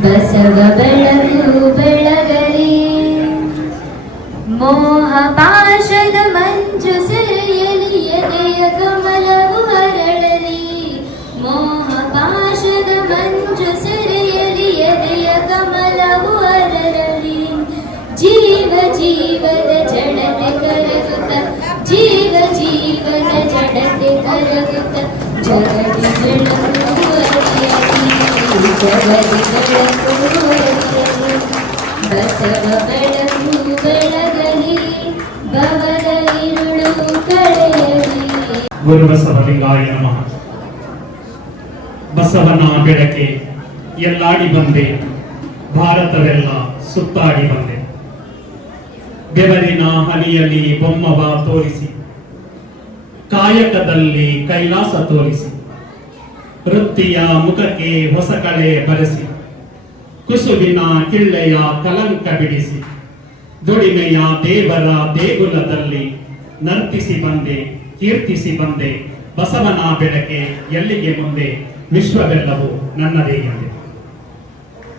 ಬಸವ ಬೆಳಕು ಬೆಳಗಲಿ, ಮೋಹ ಪಾಶದ ಮಂಜು ಸೆರೆಯಲಿ, ಎದೆಯ ಕಮಲವು ಅರಳಲಿ. ಮೋಹ ಪಾಶದ ಮಂಜು ಸೆರೆಯಲಿ, ಎದೆಯ ಕಮಲವು ಅರಳಲಿ. ಜೀವ ಜೀವದ ಜಡತೆ ಕರಗುತ್ತ, ಜೀವ ಜೀವದ ಜಡತೆ ಕರಗುತ್ತ, ಜಗದಿ ಬೆಳಕು ಅರಿಯಲಿ, ಜಗದಿ ಬೆಳಕು ಅರಿಯಲಿ. ಬಸವ ಬೆಳಕು ಬೆಳಗಲಿ, ಭವದ ഇരുಳು ಕಳೆಯಲಿ. ಗುರು ಬಸವಲಿಂಗಾಯ ನಮಃ. ಬಸವನ ಬೆಳಕೆ ಎಲ್ಲಾಡಿ ಬಂದೆ, ಭಾರತವೆಲ್ಲ ಸುತ್ತಾಡಿ ಬಂದೆ. ಬೆವರಿನ ಹನಿಯಲ್ಲಿ ಬೊಮ್ಮವ ತೋರಿಸಿ, ಕಾಯಕದಲ್ಲಿ ಕೈಲಾಸ ತೋರಿಸಿ, ವೃತ್ತಿಯ ಮುಖಕ್ಕೆ ಹೊಸ ಕಳೆ ಬರೆಸಿ, ಕುಸುವಿನ ಕಿಳ್ಳೆಯ ಕಲಂಕ ಬಿಡಿಸಿ, ದುಡಿಮೆಯ ದೇವರ ದೇಗುಲದಲ್ಲಿ ನರ್ತಿಸಿ ಬಂದೆ, ಕೀರ್ತಿಸಿ ಬಂದೆ. ಬಸವನ ಬೆಳಕೆ ಎಲ್ಲಿಗೆ ಮುಂದೆ, ವಿಶ್ವವೆಲ್ಲವೂ ನನ್ನದೇ ಎಂದೆ.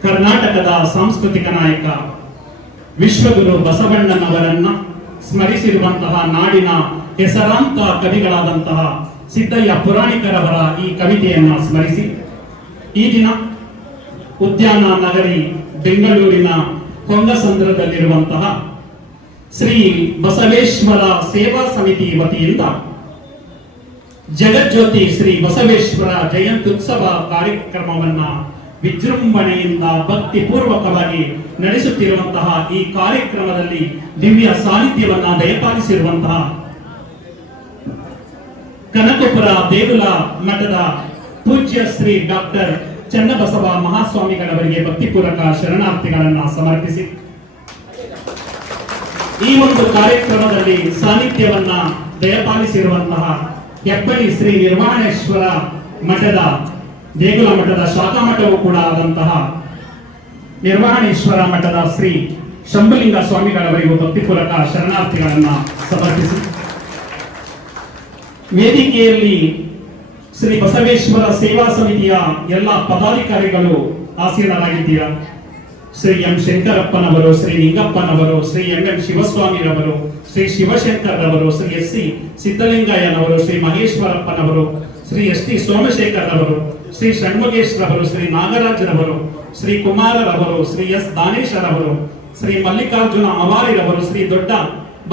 ಕರ್ನಾಟಕದ ಸಾಂಸ್ಕೃತಿಕ ನಾಯಕ ವಿಶ್ವಗುರು ಬಸವಣ್ಣನವರನ್ನ ಸ್ಮರಿಸಿರುವಂತಹ ನಾಡಿನ ಹೆಸರಾಂತ ಕವಿಗಳಾದಂತಹ ಸಿದ್ದಯ್ಯ ಪುರಾಣಿಕರವರ ಈ ಕವಿತೆಯನ್ನ ಸ್ಮರಿಸಿ, ಈ ದಿನ ಉದ್ಯಾನ ನಗರಿ ಬೆಂಗಳೂರಿನ ಹೊಂಗಸಂದ್ರದಲ್ಲಿರುವಂತಹ ಶ್ರೀ ಬಸವೇಶ್ವರ ಸೇವಾ ಸಮಿತಿ ವತಿಯಿಂದ ಜಗಜ್ಯೋತಿ ಶ್ರೀ ಬಸವೇಶ್ವರ ಜಯಂತ್ಯುತ್ಸವ ಕಾರ್ಯಕ್ರಮವನ್ನ ವಿಜೃಂಭಣೆಯಿಂದ ಭಕ್ತಿ ಪೂರ್ವಕವಾಗಿ ನಡೆಸುತ್ತಿರುವಂತಹ ಈ ಕಾರ್ಯಕ್ರಮದಲ್ಲಿ ದಿವ್ಯ ಸಾನ್ನಿಧ್ಯವನ್ನ ದಯಪಾಲಿಸಿರುವಂತಹ ಕನಕಪುರ ದೇಗುಲ ಮಠದ ಪೂಜ್ಯ ಶ್ರೀ ಡಾಕ್ಟರ್ ಚನ್ನಬಸವ ಮಹಾಸ್ವಾಮಿಗಳವರಿಗೆ ಭಕ್ತಿಪೂರ್ವಕ ಶರಣಾರ್ಥಿಗಳನ್ನ ಸಮರ್ಪಿಸಿ, ಈ ಒಂದು ಕಾರ್ಯಕ್ರಮದಲ್ಲಿ ಸಾನ್ನಿಧ್ಯವನ್ನ ದಯಪಾಲಿಸಿರುವಂತಹ ಹೆಬ್ಬಳ್ಳಿ ಶ್ರೀ ನಿರ್ವಾಣೇಶ್ವರ ಮಠದ ದೇಗುಲ ಮಠದ ಶಾಖಾ ಮಠವೂ ಕೂಡ ಆದಂತಹ ನಿರ್ವಾಣೇಶ್ವರ ಮಠದ ಶ್ರೀ ಶಂಭುಲಿಂಗ ಸ್ವಾಮಿಗಳವರಿಗೂ ಭಕ್ತಿಪೂರ್ವಕ ಶರಣಾರ್ಥಿಗಳನ್ನ ಸಮರ್ಪಿಸಿ, ವೇದಿಕೆಯಲ್ಲಿ ಶ್ರೀ ಬಸವೇಶ್ವರ ಸೇವಾ ಸಮಿತಿಯ ಎಲ್ಲ ಪದಾಧಿಕಾರಿಗಳು ಆಸೀನರಾಗಿದ್ದೀರಾ. ಶ್ರೀ ಎಂ ಶಂಕರಪ್ಪನವರು, ಶ್ರೀ ನಿಂಗಪ್ಪನವರು, ಶ್ರೀ ಎಂ ಎಂ ಶಿವಸ್ವಾಮಿರವರು, ಶ್ರೀ ಶಿವಶಂಕರ್ ರವರು, ಶ್ರೀ ಎಸ್ ಸಿ ಸಿದ್ದಲಿಂಗಯ್ಯನವರು, ಶ್ರೀ ಮಹೇಶ್ವರಪ್ಪನವರು, ಶ್ರೀ ಎಸ್ ಟಿ ಸೋಮಶೇಖರ್ ರವರು, ಶ್ರೀ ಷಣ್ಮುಗೇಶ್ ರವರು, ಶ್ರೀ ನಾಗರಾಜ್ ರವರು, ಶ್ರೀ ಕುಮಾರ ರವರು, ಶ್ರೀ ಎಸ್ ದಾನೇಶ ರವರು, ಶ್ರೀ ಮಲ್ಲಿಕಾರ್ಜುನ ಅವಾರಿರವರು, ಶ್ರೀ ದೊಡ್ಡ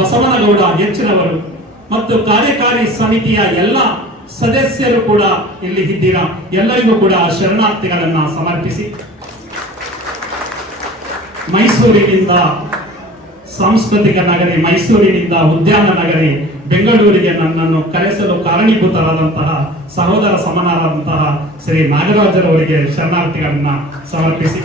ಬಸವನಗೌಡ ಎಚ್ ರವರು ಮತ್ತು ಕಾರ್ಯಕಾರಿ ಸಮಿತಿಯ ಎಲ್ಲ ಸದಸ್ಯರು ಕೂಡ ಇಲ್ಲಿ ಇದ್ದೀರಾ. ಎಲ್ಲರಿಗೂ ಕೂಡ ಶರಣಾರ್ಥಿಗಳನ್ನ ಸಮರ್ಪಿಸಿ, ಮೈಸೂರಿನಿಂದ ಸಾಂಸ್ಕೃತಿಕ ನಗರಿ, ಮೈಸೂರಿನಿಂದ ಉದ್ಯಾನ ನಗರಿ ಬೆಂಗಳೂರಿಗೆ ನನ್ನನ್ನು ಕರೆಸಲು ಕಾರಣೀಭೂತರಾದಂತಹ ಸಹೋದರ ಸಮನಾದಂತಹ ಶ್ರೀ ನಾಗರಾಜರವರಿಗೆ ಶರಣಾರ್ಥಿಗಳನ್ನ ಸಮರ್ಪಿಸಿ,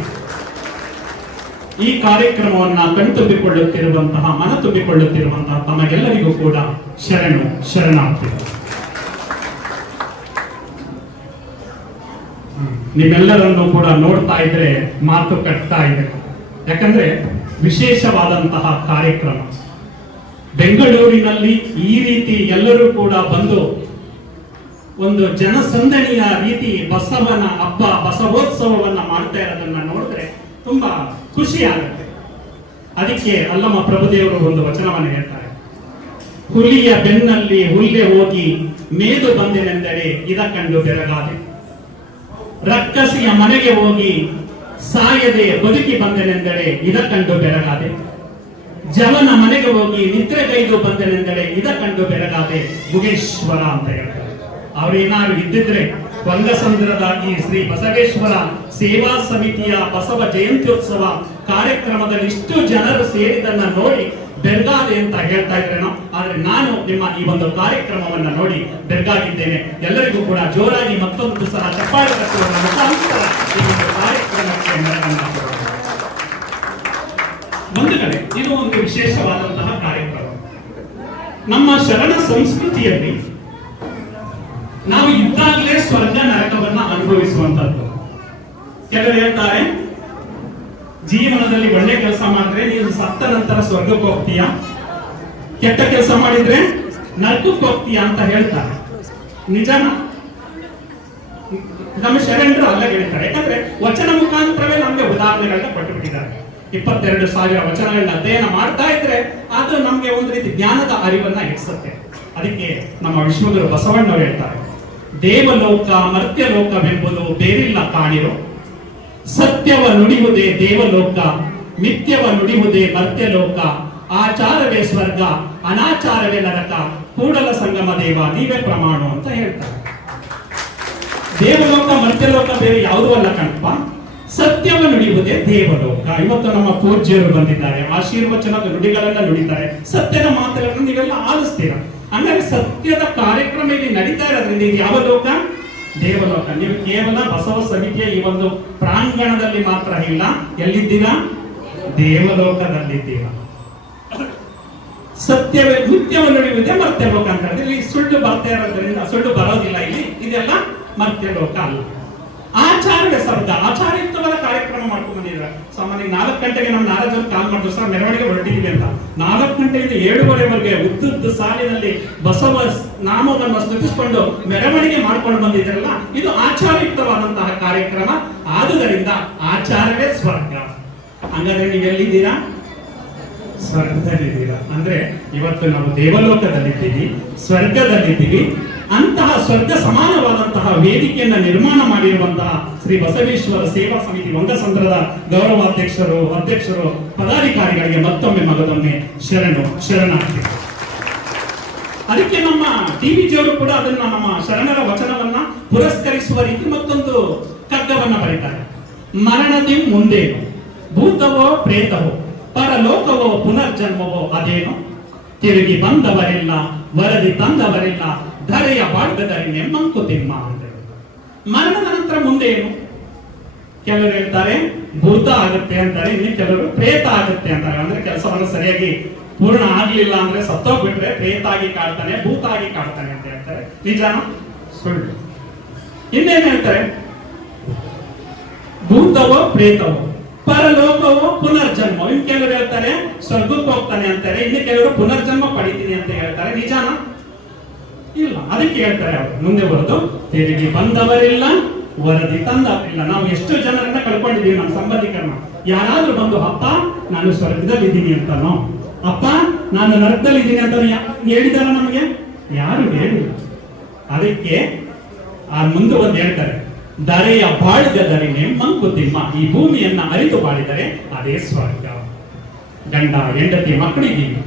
ಈ ಕಾರ್ಯಕ್ರಮವನ್ನ ಕಣ್ತುಂಬಿಕೊಳ್ಳುತ್ತಿರುವಂತಹ, ಮನ ತುಂಬಿಕೊಳ್ಳುತ್ತಿರುವಂತಹ ತಮಗೆಲ್ಲರಿಗೂ ಕೂಡ ಶರಣಾರ್ಥಿಗಳು. ನಿಮ್ಮೆಲ್ಲರನ್ನು ಕೂಡ ನೋಡ್ತಾ ಇದ್ರೆ ಮಾತು ಕಟ್ತಾ ಇದೆ. ಯಾಕಂದ್ರೆ ವಿಶೇಷವಾದಂತಹ ಕಾರ್ಯಕ್ರಮ ಬೆಂಗಳೂರಿನಲ್ಲಿ ಈ ರೀತಿ ಎಲ್ಲರೂ ಕೂಡ ಬಂದು ಒಂದು ಜನಸಂದಣಿಯ ರೀತಿ ಬಸವನ ಹಬ್ಬ, ಬಸವೋತ್ಸವವನ್ನ ಮಾಡ್ತಾ ಇರೋದನ್ನ ನೋಡಿದ್ರೆ ತುಂಬಾ ಖುಷಿ ಆಗುತ್ತೆ. ಅದಕ್ಕೆ ಅಲ್ಲಮ ಪ್ರಭುದೇವರು ಒಂದು ವಚನವನ್ನು ಹೇಳ್ತಾರೆ, ಹುಲಿಯ ಬೆನ್ನಲ್ಲಿ ಹುಲ್ಲೆ ಹೋಗಿ ಮೇದು ಬಂದೆನೆಂದರೆ ಇದ ಕಂಡು ಬೆರಗಾದೆ, ರಕ್ಕಸಿಯ ಮನೆಗೆ ಹೋಗಿ ಸಾಯದೆ ಬದುಕಿ ಬಂದೆನೆಂದರೆ ಇದ ಕಂಡು ಬೆರಗಾದೆ, ಜವನ ಮನೆಗೆ ಹೋಗಿ ನಿದ್ರೆಗೈದು ಬಂದೆನೆಂದರೆ ಇದ ಕಂಡು ಬೆರಗಾದೆ ಗುಗೇಶ್ವರ ಅಂತ ಹೇಳ್ತಾರೆ. ಅವ್ರೇನಾದ್ರು ಇದ್ದಿದ್ರೆ ಹೊಂಗಸಂದ್ರದ ಈ ಶ್ರೀ ಬಸವೇಶ್ವರ ಸೇವಾ ಸಮಿತಿಯ ಬಸವ ಜಯಂತ್ಯೋತ್ಸವ ಕಾರ್ಯಕ್ರಮದಲ್ಲಿ ಇಷ್ಟು ಜನರು ಸೇರಿದನ್ನ ನೋಡಿ ಬೆರ್ಗಾದೆ ಅಂತ ಹೇಳ್ತಾ ಇದ್ರೇನೋ. ಆದ್ರೆ ನಾನು ನಿಮ್ಮ ಈ ಒಂದು ಕಾರ್ಯಕ್ರಮವನ್ನ ನೋಡಿ ಬೆರ್ಗಾಗಿದ್ದೇನೆ. ಎಲ್ಲರಿಗೂ ಕೂಡ ಜೋರಾಗಿ ಮತ್ತೊಂದು ಸಹ ಚಪ್ಪಾಳೆ ತಟ್ಟುವ ಮುಖಾಂತರ ಈ ಒಂದು ಕಾರ್ಯಕ್ರಮಕ್ಕೆ ಒಂದು ಕಡೆ ಇದು ಒಂದು ವಿಶೇಷವಾದಂತಹ ಕಾರ್ಯಕ್ರಮ. ನಮ್ಮ ಶರಣ ಸಂಸ್ಕೃತಿಯಲ್ಲಿ ನಾವು ಇದ್ದಾಗಲೇ ಸ್ವರ್ಗ ನರಕವನ್ನ ಅನುಭವಿಸುವಂತದ್ದು. ಕೆಲವರು ಹೇಳ್ತಾರೆ, ಜೀವನದಲ್ಲಿ ಒಳ್ಳೆ ಕೆಲಸ ಮಾಡಿದ್ರೆ ನೀನು ಸತ್ತ ನಂತರ ಸ್ವರ್ಗಕ್ಕೆ ಹೋಗ್ತೀಯ, ಕೆಟ್ಟ ಕೆಲಸ ಮಾಡಿದ್ರೆ ನರಕಕ್ಕೆ ಹೋಗ್ತೀಯ ಅಂತ ಹೇಳ್ತಾರೆ. ನಿಜಾನ? ನಮ್ಮ ಶರಣರು ಅಲ್ಲ ಹೇಳ್ತಾರೆ. ಯಾಕಂದ್ರೆ ವಚನ ಮುಖಾಂತರವೇ ನಮ್ಗೆ ವಚನಗಳನ್ನ ಕೊಟ್ಟುಬಿಟ್ಟಿದ್ದಾರೆ. 22,000 ವಚನಗಳನ್ನ ಅಧ್ಯಯನ ಮಾಡ್ತಾ ಇದ್ರೆ ಅದು ನಮ್ಗೆ ಒಂದು ರೀತಿ ಜ್ಞಾನದ ಅರಿವನ್ನ ಹೆಚ್ಚಿಸುತ್ತೆ. ಅದಕ್ಕೆ ನಮ್ಮ ವಿಶ್ವಗುರು ಬಸವಣ್ಣವರು ಹೇಳ್ತಾರೆ, ದೇವಲೋಕ ಮರ್ತ್ಯಲೋಕವೆಂಬುದು ಬೇರಿಲ್ಲ ಕಾಣಿರೋ, ಸತ್ಯವ ನುಡಿಯುವುದೇ ದೇವಲೋಕ, ಮಿಥ್ಯವ ನುಡಿಯುವುದೇ ಮರ್ತ್ಯಲೋಕ, ಆಚಾರವೇ ಸ್ವರ್ಗ ಅನಾಚಾರವೇ ನರಕ, ಕೂಡಲ ಸಂಗಮ ದೇವ ನೀವೇ ಪ್ರಮಾಣ ಅಂತ ಹೇಳ್ತಾರೆ. ದೇವಲೋಕ ಮರ್ತ್ಯಲೋಕ ಬೇರೆ ಯಾವುದೂ ಅಲ್ಲ ಕಣಪ್ಪ, ಸತ್ಯವ ನುಡಿಯುವುದೇ ದೇವಲೋಕ. ಇವತ್ತು ನಮ್ಮ ಪೂಜ್ಯರು ಬಂದಿದ್ದಾರೆ, ಆಶೀರ್ವಚನದ ನುಡಿಗಳೆಲ್ಲ ನುಡಿತಾರೆ, ಸತ್ಯದ ಮಾತುಗಳನ್ನು ನೀವೆಲ್ಲ ಆಲಿಸ್ತೀರ. ಹಂಗಾಗಿ ಸತ್ಯದ ಕಾರ್ಯಕ್ರಮ ಇಲ್ಲಿ ನಡೀತಾ ಇರೋದ್ರಿಂದ ಇದು ಯಾವ ಲೋಕ? ದೇವಲೋಕ. ನೀವು ಕೇವಲ ಬಸವ ಸಮಿತಿಯ ಈ ಒಂದು ಪ್ರಾಂಗಣದಲ್ಲಿ ಮಾತ್ರ ಇಲ್ಲ, ಎಲ್ಲಿದ್ದೀರಾ? ದೇವಲೋಕದಲ್ಲಿದ್ದೀರಾ. ಸತ್ಯವೇ ನಿತ್ಯವನ್ನು ನುಡಿಯುವುದೇ ಮರ್ತ್ಯಲೋಕ ಅಂತ ಹೇಳಿದ್ರೆ ಇಲ್ಲಿ ಸುಳ್ಳು ಬರ್ತಾ ಇರೋದ್ರಿಂದ ಸುಳ್ಳು ಬರೋದಿಲ್ಲ. ಇಲ್ಲಿ ಇದೆಲ್ಲ ಮರ್ತ್ಯಲೋಕ ಅಲ್ಲ. ಆಚಾರವೇ ಸ್ವರ್ಗ, ಆಚಾರಯುಕ್ತವಾದ ಕಾರ್ಯಕ್ರಮ ಮಾಡ್ಕೊಂಡು ಬಂದಿದ್ದಾರೆ. ಸಾಮಾನ್ಯ 4 ಗಂಟೆಗೆ ನಮ್ಮ ನಾರಾಜರು ಕಾಲ್ ಮಾಡಿದ್ರು, ಸರ್ ಮೆರವಣಿಗೆ ಹೊರಟಿದ್ದೀವಿ ಅಂತ. 4 ಗಂಟೆಯಿಂದ 7:30ವರೆಗೆ ಉದ್ದುದ್ದ ಸಾಲಿನಲ್ಲಿ ಬಸವ ನಾಮವನ್ನು ಸ್ತುತಿಸಿಕೊಂಡು ಮೆರವಣಿಗೆ ಮಾಡ್ಕೊಂಡು ಬಂದಿದ್ರಲ್ಲ, ಇದು ಆಚಾರಯುಕ್ತವಾದಂತಹ ಕಾರ್ಯಕ್ರಮ. ಆದುದರಿಂದ ಆಚಾರವೇ ಸ್ವರ್ಗ. ಹಂಗಾದ್ರೆ ನೀವೆಲ್ಲಿದ್ದೀರಾ? ಸ್ವರ್ಗದಲ್ಲಿದ್ದೀರಾ. ಅಂದ್ರೆ ಇವತ್ತು ನಾವು ದೇವಲೋಕದಲ್ಲಿದ್ದೀವಿ, ಸ್ವರ್ಗದಲ್ಲಿದ್ದೀವಿ. ಅಂತಹ ಸ್ವರ್ಗ ಸಮಾನವಾದಂತಹ ವೇದಿಕೆಯನ್ನ ನಿರ್ಮಾಣ ಮಾಡಿರುವಂತಹ ಶ್ರೀ ಬಸವೇಶ್ವರ ಸೇವಾ ಸಮಿತಿ ವಂಗಸಂದ್ರದ ಗೌರವಾಧ್ಯಕ್ಷರು, ಅಧ್ಯಕ್ಷರು, ಪದಾಧಿಕಾರಿಗಳಿಗೆ ಮತ್ತೊಮ್ಮೆ ಮಗದೊಮ್ಮೆ ಶರಣಾರ್ಥಿ. ಅದಕ್ಕೆ ನಮ್ಮ ಟಿವಿಜಿಯವರು ಕೂಡ ಅದನ್ನ ನಮ್ಮ ಶರಣರ ವಚನವನ್ನ ಪುರಸ್ಕರಿಸುವ ರೀತಿ ಮತ್ತೊಂದು ಕಗ್ಗವನ್ನ ಬರೀತಾರೆ. ಮರಣದಿ ಮುಂದೇನು, ಭೂತವೋ ಪ್ರೇತವೋ, ಪರಲೋಕವೋ ಪುನರ್ಜನ್ಮವೋ ಅದೇನು, ತಿರುಗಿ ಬಂದವರಿಲ್ಲ ವರದಿ ತಂದವರಿಲ್ಲ, ಧರೆಯ ಬಾಳ್ಗದರಿ ನೆಮ್ಮಂಕುತಿಮ್ಮ ಅಂತ. ಮರಣದ ನಂತರ ಮುಂದೆ ಏನು? ಕೆಲವರು ಹೇಳ್ತಾರೆ ಭೂತ ಆಗುತ್ತೆ ಅಂತಾರೆ, ಇನ್ನು ಕೆಲವರು ಪ್ರೇತ ಆಗುತ್ತೆ ಅಂತಾರೆ. ಅಂದ್ರೆ ಕೆಲಸವನ್ನು ಸರಿಯಾಗಿ ಪೂರ್ಣ ಆಗ್ಲಿಲ್ಲ ಅಂದ್ರೆ ಸತ್ತೋಗ್ಬಿಟ್ರೆ ಪ್ರೇತ ಆಗಿ ಕಾಡ್ತಾನೆ, ಭೂತ ಆಗಿ ಕಾಡ್ತಾನೆ ಅಂತ ಹೇಳ್ತಾರೆ. ನಿಜಾನ? ಸುಳ್ಳು. ಇನ್ನೇನ್ ಹೇಳ್ತಾರೆ? ಭೂತವೋ ಪ್ರೇತವೋ, ಪರಲೋಕವೋ ಪುನರ್ಜನ್ಮ. ಇನ್ನು ಕೆಲವರು ಹೇಳ್ತಾರೆ ಸ್ವರ್ಗಕ್ಕೆ ಹೋಗ್ತಾನೆ ಅಂತಾರೆ, ಇನ್ನು ಕೆಲವರು ಪುನರ್ಜನ್ಮ ಪಡಿತೀನಿ ಅಂತ ಹೇಳ್ತಾರೆ. ನಿಜಾನ? ಇಲ್ಲ. ಅದಕ್ಕೆ ಹೇಳ್ತಾರೆ ಅವರು ಮುಂದೆ ಬರೋದು, ತಿರುಗಿ ಬಂದವರಿಲ್ಲ ವರದಿ ತಂದವರಿಲ್ಲ. ನಾವು ಎಷ್ಟು ಜನರನ್ನ ಕಳ್ಕೊಂಡಿದ್ದೀವಿ ನಮ್ಮ ಸಂಬಂಧಿಕರನ್ನ. ಯಾರಾದ್ರೂ ಬಂದು ಅಪ್ಪ ನಾನು ಸ್ವರ್ಗದಲ್ಲಿ ಇದ್ದೀನಿ ಅಂತಾನೋ, ಅಪ್ಪ ನಾನು ನರಕದಲ್ಲಿ ಇದ್ದೀನಿ ಅಂತ ಹೇಳಿದಾರ ನಮಗೆ? ಯಾರು ಹೇಳಿಲ್ಲ. ಅದಕ್ಕೆ ಆ ಮುಂದೆ ಒಂದು ಹೇಳ್ತಾರೆ, ಧರೆಯ ಬಾಳ್ಗದರಿ ನೆಮ್ಮಂಕುತಿಮ್ಮ. ಈ ಭೂಮಿಯನ್ನ ಅರಿತು ಬಾಳಿದರೆ ಅದೇ ಸ್ವರ್ಗ. ಗಂಡ ಹೆಂಡತಿ ಮಕ್ಕಳಿದ್ದೀವಿ,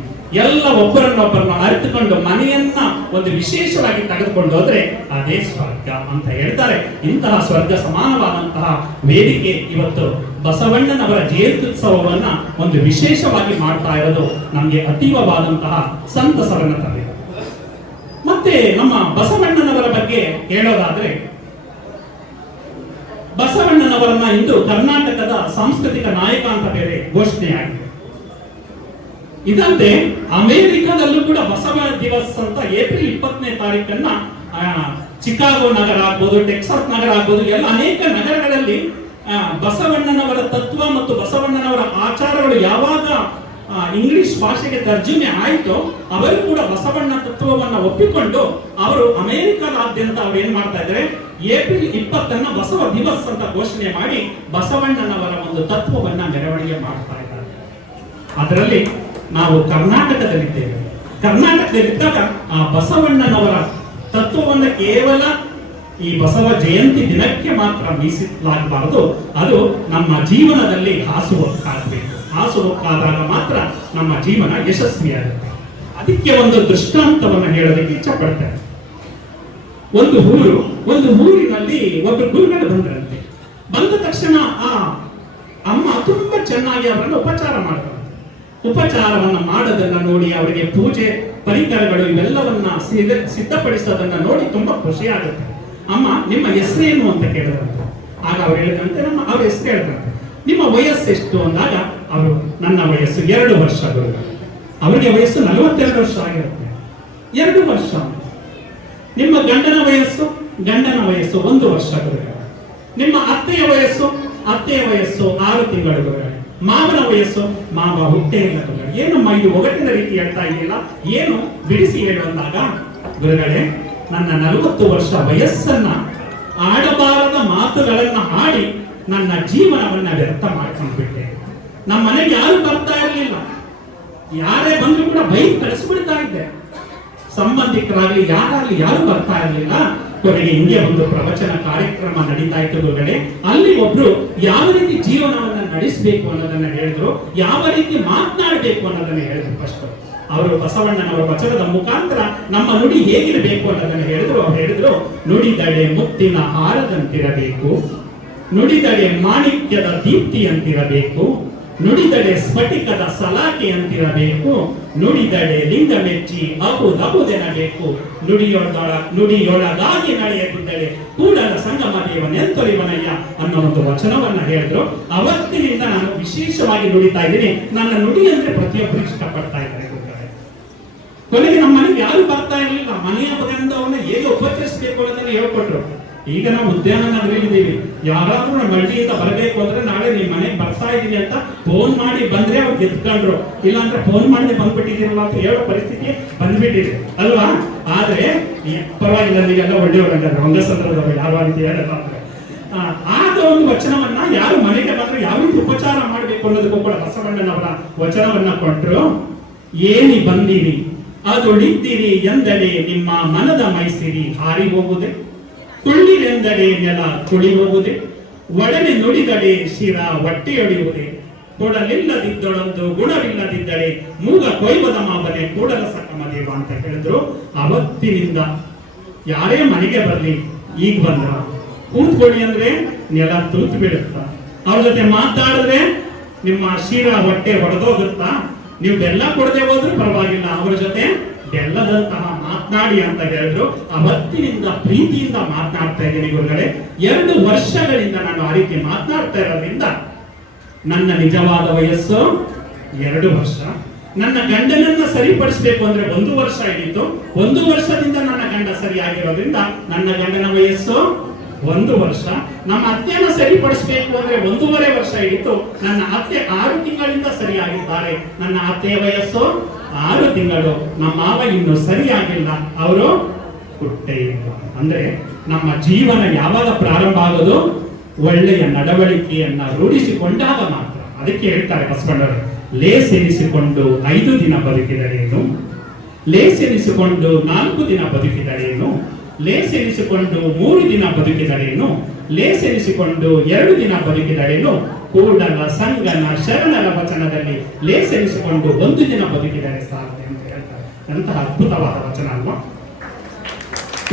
ಎಲ್ಲ ಒಬ್ಬರನ್ನೊಬ್ಬರನ್ನ ಅರಿತುಕೊಂಡು ಮನೆಯನ್ನ ಒಂದು ವಿಶೇಷವಾಗಿ ತೆಗೆದುಕೊಂಡು ಹೋದ್ರೆ ಅದೇ ಸ್ವರ್ಗ ಅಂತ ಹೇಳ್ತಾರೆ. ಇಂತಹ ಸ್ವರ್ಗ ಸಮಾನವಾದಂತಹ ವೇದಿಕೆ ಇವತ್ತು ಬಸವಣ್ಣನವರ ಜಯಂತ್ಯುತ್ಸವವನ್ನ ಒಂದು ವಿಶೇಷವಾಗಿ ಮಾಡ್ತಾ ಇರೋದು ನಮ್ಗೆ ಅತೀವವಾದಂತಹ ಸಂತಸವನ್ನ ತಂದಿದೆ. ಮತ್ತೆ ನಮ್ಮ ಬಸವಣ್ಣನವರ ಬಗ್ಗೆ ಹೇಳೋದಾದ್ರೆ, ಬಸವಣ್ಣನವರನ್ನ ಇಂದು ಕರ್ನಾಟಕದ ಸಾಂಸ್ಕೃತಿಕ ನಾಯಕ ಅಂತ ಬೇರೆ ಘೋಷಣೆಯಾಗಿದೆ. ಇದಂತೆ ಅಮೆರಿಕದಲ್ಲೂ ಕೂಡ ಬಸವ ದಿವಸ್ ಅಂತ ಏಪ್ರಿಲ್ 20ನೇ ತಾರೀಕನ್ನ ಚಿಕಾಗೋ ನಗರ ಆಗ್ಬೋದು, ಟೆಕ್ಸಾಸ್ ನಗರ ಆಗ್ಬೋದು, ಎಲ್ಲ ಅನೇಕ ನಗರಗಳಲ್ಲಿ ಬಸವಣ್ಣನವರ ತತ್ವ ಮತ್ತು ಬಸವಣ್ಣನವರ ಆಚಾರಗಳು ಯಾವಾಗ ಇಂಗ್ಲಿಷ್ ಭಾಷೆಗೆ ತರ್ಜುಮೆ ಆಯಿತು, ಅವರು ಕೂಡ ಬಸವಣ್ಣ ತತ್ವವನ್ನ ಒಪ್ಪಿಕೊಂಡು ಅವರು ಅಮೆರಿಕದಾದ್ಯಂತ ಅವ್ರು ಏನ್ ಮಾಡ್ತಾ ಇದ್ದಾರೆ, ಏಪ್ರಿಲ್ 20ನ್ನ ಬಸವ ದಿವಸ್ ಅಂತ ಘೋಷಣೆ ಮಾಡಿ ಬಸವಣ್ಣನವರ ಒಂದು ತತ್ವವನ್ನ ಮೆರವಣಿಗೆ ಮಾಡ್ತಾ ಇದ್ದಾರೆ. ಅದರಲ್ಲಿ ನಾವು ಕರ್ನಾಟಕದಲ್ಲಿದ್ದೇವೆ. ಕರ್ನಾಟಕದಲ್ಲಿದ್ದಾಗ ಆ ಬಸವಣ್ಣನವರ ತತ್ವವನ್ನ ಕೇವಲ ಈ ಬಸವ ಜಯಂತಿ ದಿನಕ್ಕೆ ಮಾತ್ರ ಮೀಸಲಾಗಬಾರದು, ಅದು ನಮ್ಮ ಜೀವನದಲ್ಲಿ ಹಾಸುಹೊಕ್ಕಾಗಬೇಕು. ಹಾಸುಹೊಕ್ಕಾದಾಗ ಮಾತ್ರ ನಮ್ಮ ಜೀವನ ಯಶಸ್ವಿಯಾಗುತ್ತೆ. ಅದಕ್ಕೆ ಒಂದು ದೃಷ್ಟಾಂತವನ್ನು ಹೇಳೋದಕ್ಕೆ ಇಚ್ಛೆ ಪಡ್ತಾರೆ. ಒಂದು ಊರಿನಲ್ಲಿ ಒಬ್ಬ ಗುರುಗಳು ಬಂದ್ರಂತೆ. ಬಂದ ತಕ್ಷಣ ಆ ಅಮ್ಮ ತುಂಬಾ ಚೆನ್ನಾಗಿ ಅವರನ್ನು ಉಪಚಾರ ಮಾಡ್ತಾರೆ. ಉಪಚಾರವನ್ನ ಮಾಡೋದನ್ನ ನೋಡಿ, ಅವರಿಗೆ ಪೂಜೆ ಪರಿಕರಗಳು ಇವೆಲ್ಲವನ್ನ ಸಿದ್ಧಪಡಿಸೋದನ್ನ ನೋಡಿ ತುಂಬಾ ಖುಷಿ ಆಗುತ್ತೆ. ಅಮ್ಮ ನಿಮ್ಮ ಹೆಸರೇನು ಅಂತ ಕೇಳಿದ್ರಂತೆ. ಆಗ ಅವ್ರು ಹೇಳಿದಂತೆ ಅವ್ರ ಹೆಸರು ಹೇಳಿದ್ರಂತೆ. ನಿಮ್ಮ ವಯಸ್ಸು ಎಷ್ಟು ಅಂದಾಗ ಅವರು, ನನ್ನ ವಯಸ್ಸು 2 ವರ್ಷಗಳು. ಅವರಿಗೆ ವಯಸ್ಸು 42 ವರ್ಷ ಆಗಿರುತ್ತೆ. 2 ವರ್ಷ. ನಿಮ್ಮ ಗಂಡನ ವಯಸ್ಸು 1 ವರ್ಷಗಳು. ನಿಮ್ಮ ಅತ್ತೆಯ ವಯಸ್ಸು 6 ತಿಂಗಳುಗಳು. ಮಾವನ ವಯಸ್ಸು ಮಾವ ಹುಟ್ಟೆ ಇಲ್ಲ. ಏನಮ್ಮ ಇದು ಒಗಟಿನ ರೀತಿ ಹೇಳ್ತಾ ಇದೆಯಲ್ಲ, ಏನು ಬಿಡಿಸಿ ಹೇಳುವಂದಾಗ, ಗುರುಗಳೇ ನನ್ನ 40 ವರ್ಷ ವಯಸ್ಸನ್ನ ಆಡಬಾರದ ಮಾತುಗಳನ್ನ ಆಡಿ ನನ್ನ ಜೀವನವನ್ನ ವ್ಯರ್ಥ ಮಾಡ್ಕೊಂಡು ನಮ್ಮ ಮನೆಗೆ ಯಾರು ಬರ್ತಾ ಇರಲಿಲ್ಲ, ಯಾರೇ ಬಂದ್ರು ಕೂಡ ಬೈಕ್ ಕಳಿಸ್ಬಿಡ್ತಾ ಇದ್ದೆ. ಸಂಬಂಧಿಕರಾಗ್ಲಿ ಯಾರಾಗ್ಲಿ ಯಾರು ಬರ್ತಾ ಇರಲಿಲ್ಲ. ಕೊನೆಗೆ ಹಿಂಗೆ ಒಂದು ಪ್ರವಚನ ಕಾರ್ಯಕ್ರಮ ನಡೀತಾ ಇತ್ತು ಗುರುಗಳೇ. ಅಲ್ಲಿ ಒಬ್ರು ಯಾವ ರೀತಿ ಜೀವನವನ್ನ ನಡೆಸಬೇಕು ಅನ್ನೋದನ್ನ ಹೇಳಿದ್ರು, ಯಾವ ರೀತಿ ಮಾತನಾಡಬೇಕು ಅನ್ನೋದನ್ನ ಹೇಳಿದ್ರು. ಫಸ್ಟ್ ಅವರು ಬಸವಣ್ಣನವರ ವಚನದ ಮುಖಾಂತರ ನಮ್ಮ ನುಡಿ ಹೇಗಿರಬೇಕು ಅನ್ನೋದನ್ನ ಹೇಳಿದ್ರು. ಅವ್ರು ಹೇಳಿದ್ರು, ನುಡಿದಡೆ ಮುತ್ತಿನ ಹಾರದಂತಿರಬೇಕು, ನುಡಿದಡೆ ಮಾಣಿಕ್ಯದ ದೀಪ್ತಿಯಂತಿರಬೇಕು, ನುಡಿದಡೆ ಸ್ಫಟಿಕದ ಸಲಾಕೆಯಂತಿರಬೇಕು, ನುಡಿದಡೆ ಲಿಂಗ ಮೆಚ್ಚಿ ಅಬುದೆನಬೇಕು, ನುಡಿಯೊಳಗಾಗಿ ನಡೆಯದಿದ್ದರೆ ಕೂಡಲ ಸಂಗಮ ದೇವನೆಂತೊಲಿವನಯ್ಯ ಅನ್ನೋ ಒಂದು ವಚನವನ್ನ ಹೇಳಿದ್ರು. ಅವತ್ತಿನಿಂದ ನಾನು ವಿಶೇಷವಾಗಿ ನುಡಿತಾ ಇದ್ದೀನಿ. ನನ್ನ ನುಡಿ ಅಂದ್ರೆ ಪ್ರತಿಯೊಬ್ಬರು ಇಷ್ಟಪಡ್ತಾ ಇದ್ದಾರೆ. ಕೊನೆಗೆ ನಮ್ಮ ಮನೆಗೆ ಯಾರು ಬರ್ತಾ ಇರಲಿಲ್ಲ. ಮನೆಯ ಬಂದವನ್ನ ಹೇಗೆ ಉಪಚರಿಸಬೇಕು ಅನ್ನೋದನ್ನ ಹೇಳ್ಕೊಟ್ರು. ಈಗ ನಾವು ಉದ್ಯಾನ ನಗರಲ್ಲಿದ್ದೀವಿ. ಯಾರಾದ್ರೂ ನಮ್ಮ ಹಳ್ಳಿಯಿಂದ ಬರಬೇಕು ಅಂದ್ರೆ ನಾಳೆ ನಿಮ್ ಮನೆಗೆ ಬರ್ತಾ ಇದೀನಿ ಅಂತ ಫೋನ್ ಮಾಡಿ ಬಂದ್ರೆ ಅವ್ರು ಗೆದ್ಕೊಂಡ್ರು, ಇಲ್ಲಾಂದ್ರೆ ಫೋನ್ ಮಾಡದೆ ಬಂದ್ಬಿಟ್ಟಿದ್ದೀರಲ್ಲ ಅಂತ ಹೇಳೋ ಪರಿಸ್ಥಿತಿ ಬಂದ್ಬಿಟ್ಟಿದೆ ಅಲ್ವಾ. ಆದ್ರೆ ಪರವಾಗಿಲ್ಲ, ನೀವೆಲ್ಲ ಒಳ್ಳೆಯವರಂಗಾದ್ರೆ ವಂಗಸಂದ್ರದವರು ಯಾವ ರೀತಿ ಹೇಳಲ್ಲ ಅಂದ್ರೆ ಆಗ ಒಂದು ವಚನವನ್ನ ಯಾರು ಮನೆಗೆ ಬಂದ್ರೆ ಯಾವ ರೀತಿ ಉಪಚಾರ ಮಾಡ್ಬೇಕು ಅನ್ನೋದಕ್ಕೂ ಕೂಡ ಬಸವಣ್ಣನವರ ವಚನವನ್ನ ಕೊಟ್ರು. ಏನಿ ಬಂದಿರಿ ಅದೊಳಿದ್ದೀರಿ ಎಂದಡೆ ನಿಮ್ಮ ಮನದ ಮೈಸಿರಿ ಹಾರಿ ಹೋಗುದೆ, ಕುಳ್ಳಿರೆಂದಡೆ ನೆಲ ತುಳಿ ಹೋಗುದೆ, ಒಡನೆ ನುಡಿದಡೆ ಶಿರ ಹೊಟ್ಟೆಯೊಡೆಯುವುದೇ, ಕೊಡಲಿಲ್ಲದಿದ್ದಳೊಂದು ಗುಣವಿಲ್ಲದಿದ್ದಳೆ ಮೂಗ ಕೊಯ್ವದ ಮಾವನೆ ಕೂಡಲ ಸಕಮ ದೇವ ಅಂತ ಹೇಳಿದ್ರು. ಅವತ್ತಿನಿಂದ ಯಾರೇ ಮನೆಗೆ ಬರ್ಲಿ, ಈಗ ಬಂದ್ರ ಕೂತ್ಕೊಳ್ಳಿ ಅಂದ್ರೆ ನೆಲ ತೂತು ಬೀಳುತ್ತ, ಅವ್ರ ಜೊತೆ ಮಾತಾಡಿದ್ರೆ ನಿಮ್ಮ ಶಿರ ಹೊಟ್ಟೆ ಹೊಡೆದೋಗುತ್ತಾ, ನೀವು ಬೆಲ್ಲ ಕೊಡದೆ ಹೋದ್ರೂ ಪರವಾಗಿಲ್ಲ, ಅವರ ಜೊತೆ ಬೆಲ್ಲದಂತಹ ಮಾತನಾಡಿ ಅಂತ ಹೇಳಿದ್ರು. ಅವತ್ತಿನಿಂದ ಪ್ರೀತಿಯಿಂದ ಮಾತನಾಡ್ತಾ ಇದ್ದೀನಿ ಗುರುಗಳೇ. 2 ವರ್ಷಗಳಿಂದ ನಾನು ಆ ರೀತಿ ಮಾತನಾಡ್ತಾ ಇರೋದ್ರಿಂದ ನನ್ನ ನಿಜವಾದ ವಯಸ್ಸು 2 ವರ್ಷ. ನನ್ನ ಗಂಡನನ್ನ ಸರಿಪಡಿಸಬೇಕು ಅಂದ್ರೆ 1 ವರ್ಷ ಹಿಡಿತು. 1 ವರ್ಷದಿಂದ ನನ್ನ ಗಂಡ ಸರಿಯಾಗಿರೋದ್ರಿಂದ ನನ್ನ ಗಂಡನ ವಯಸ್ಸು 1 ವರ್ಷ. ನಮ್ಮ ಅತ್ತೆಯನ್ನ ಸರಿಪಡಿಸಬೇಕು ಅಂದ್ರೆ 1.5 ವರ್ಷ ಹಿಡಿತು. ನನ್ನ ಅತ್ತೆ 6 ತಿಂಗಳಿಂದ ಸರಿಯಾಗಿದ್ದಾರೆ. ನನ್ನ ಅತ್ತೆಯ ವಯಸ್ಸು 6 ತಿಂಗಳು. ನಮ್ಮ ಮಾವ ಇನ್ನು ಸರಿಯಾಗಿಲ್ಲ, ಅವರು ಹುಟ್ಟೇ ಇಲ್ಲ. ಅಂದ್ರೆ ನಮ್ಮ ಜೀವನ ಯಾವಾಗ ಪ್ರಾರಂಭ ಆಗೋದು? ಒಳ್ಳೆಯ ನಡವಳಿಕೆಯನ್ನ ರೂಢಿಸಿಕೊಂಡಾಗ ಮಾತ್ರ. ಅದಕ್ಕೆ ಹೇಳ್ತಾರೆ ಬಸವಣ್ಣವರು, ಲೇಸೆನಿಸಿಕೊಂಡು 5 ದಿನ ಬದುಕಿದರೇನು, ಲೇಸೆನಿಸಿಕೊಂಡು 4 ದಿನ ಬದುಕಿದರೇನು, ಲೇಸೆನಿಸಿಕೊಂಡು 3 ದಿನ ಬದುಕಿದರೇನು, ಲೇಸೆನಿಸಿಕೊಂಡು 2 ದಿನ ಬದುಕಿದರೇನು, ಕೂಡಲ ಸಂಗನ ಶರಣರ ವಚನದಲ್ಲಿ ಲೇಸೆನಿಸಿಕೊಂಡು 1 ದಿನ ಬದುಕಿದರೆ ಸಾಧ್ಯ ಅಂತ ಹೇಳ್ತಾರೆ. ಅಂತಹ ಅದ್ಭುತವಾದ ವಚನ ಅಲ್ವಾ.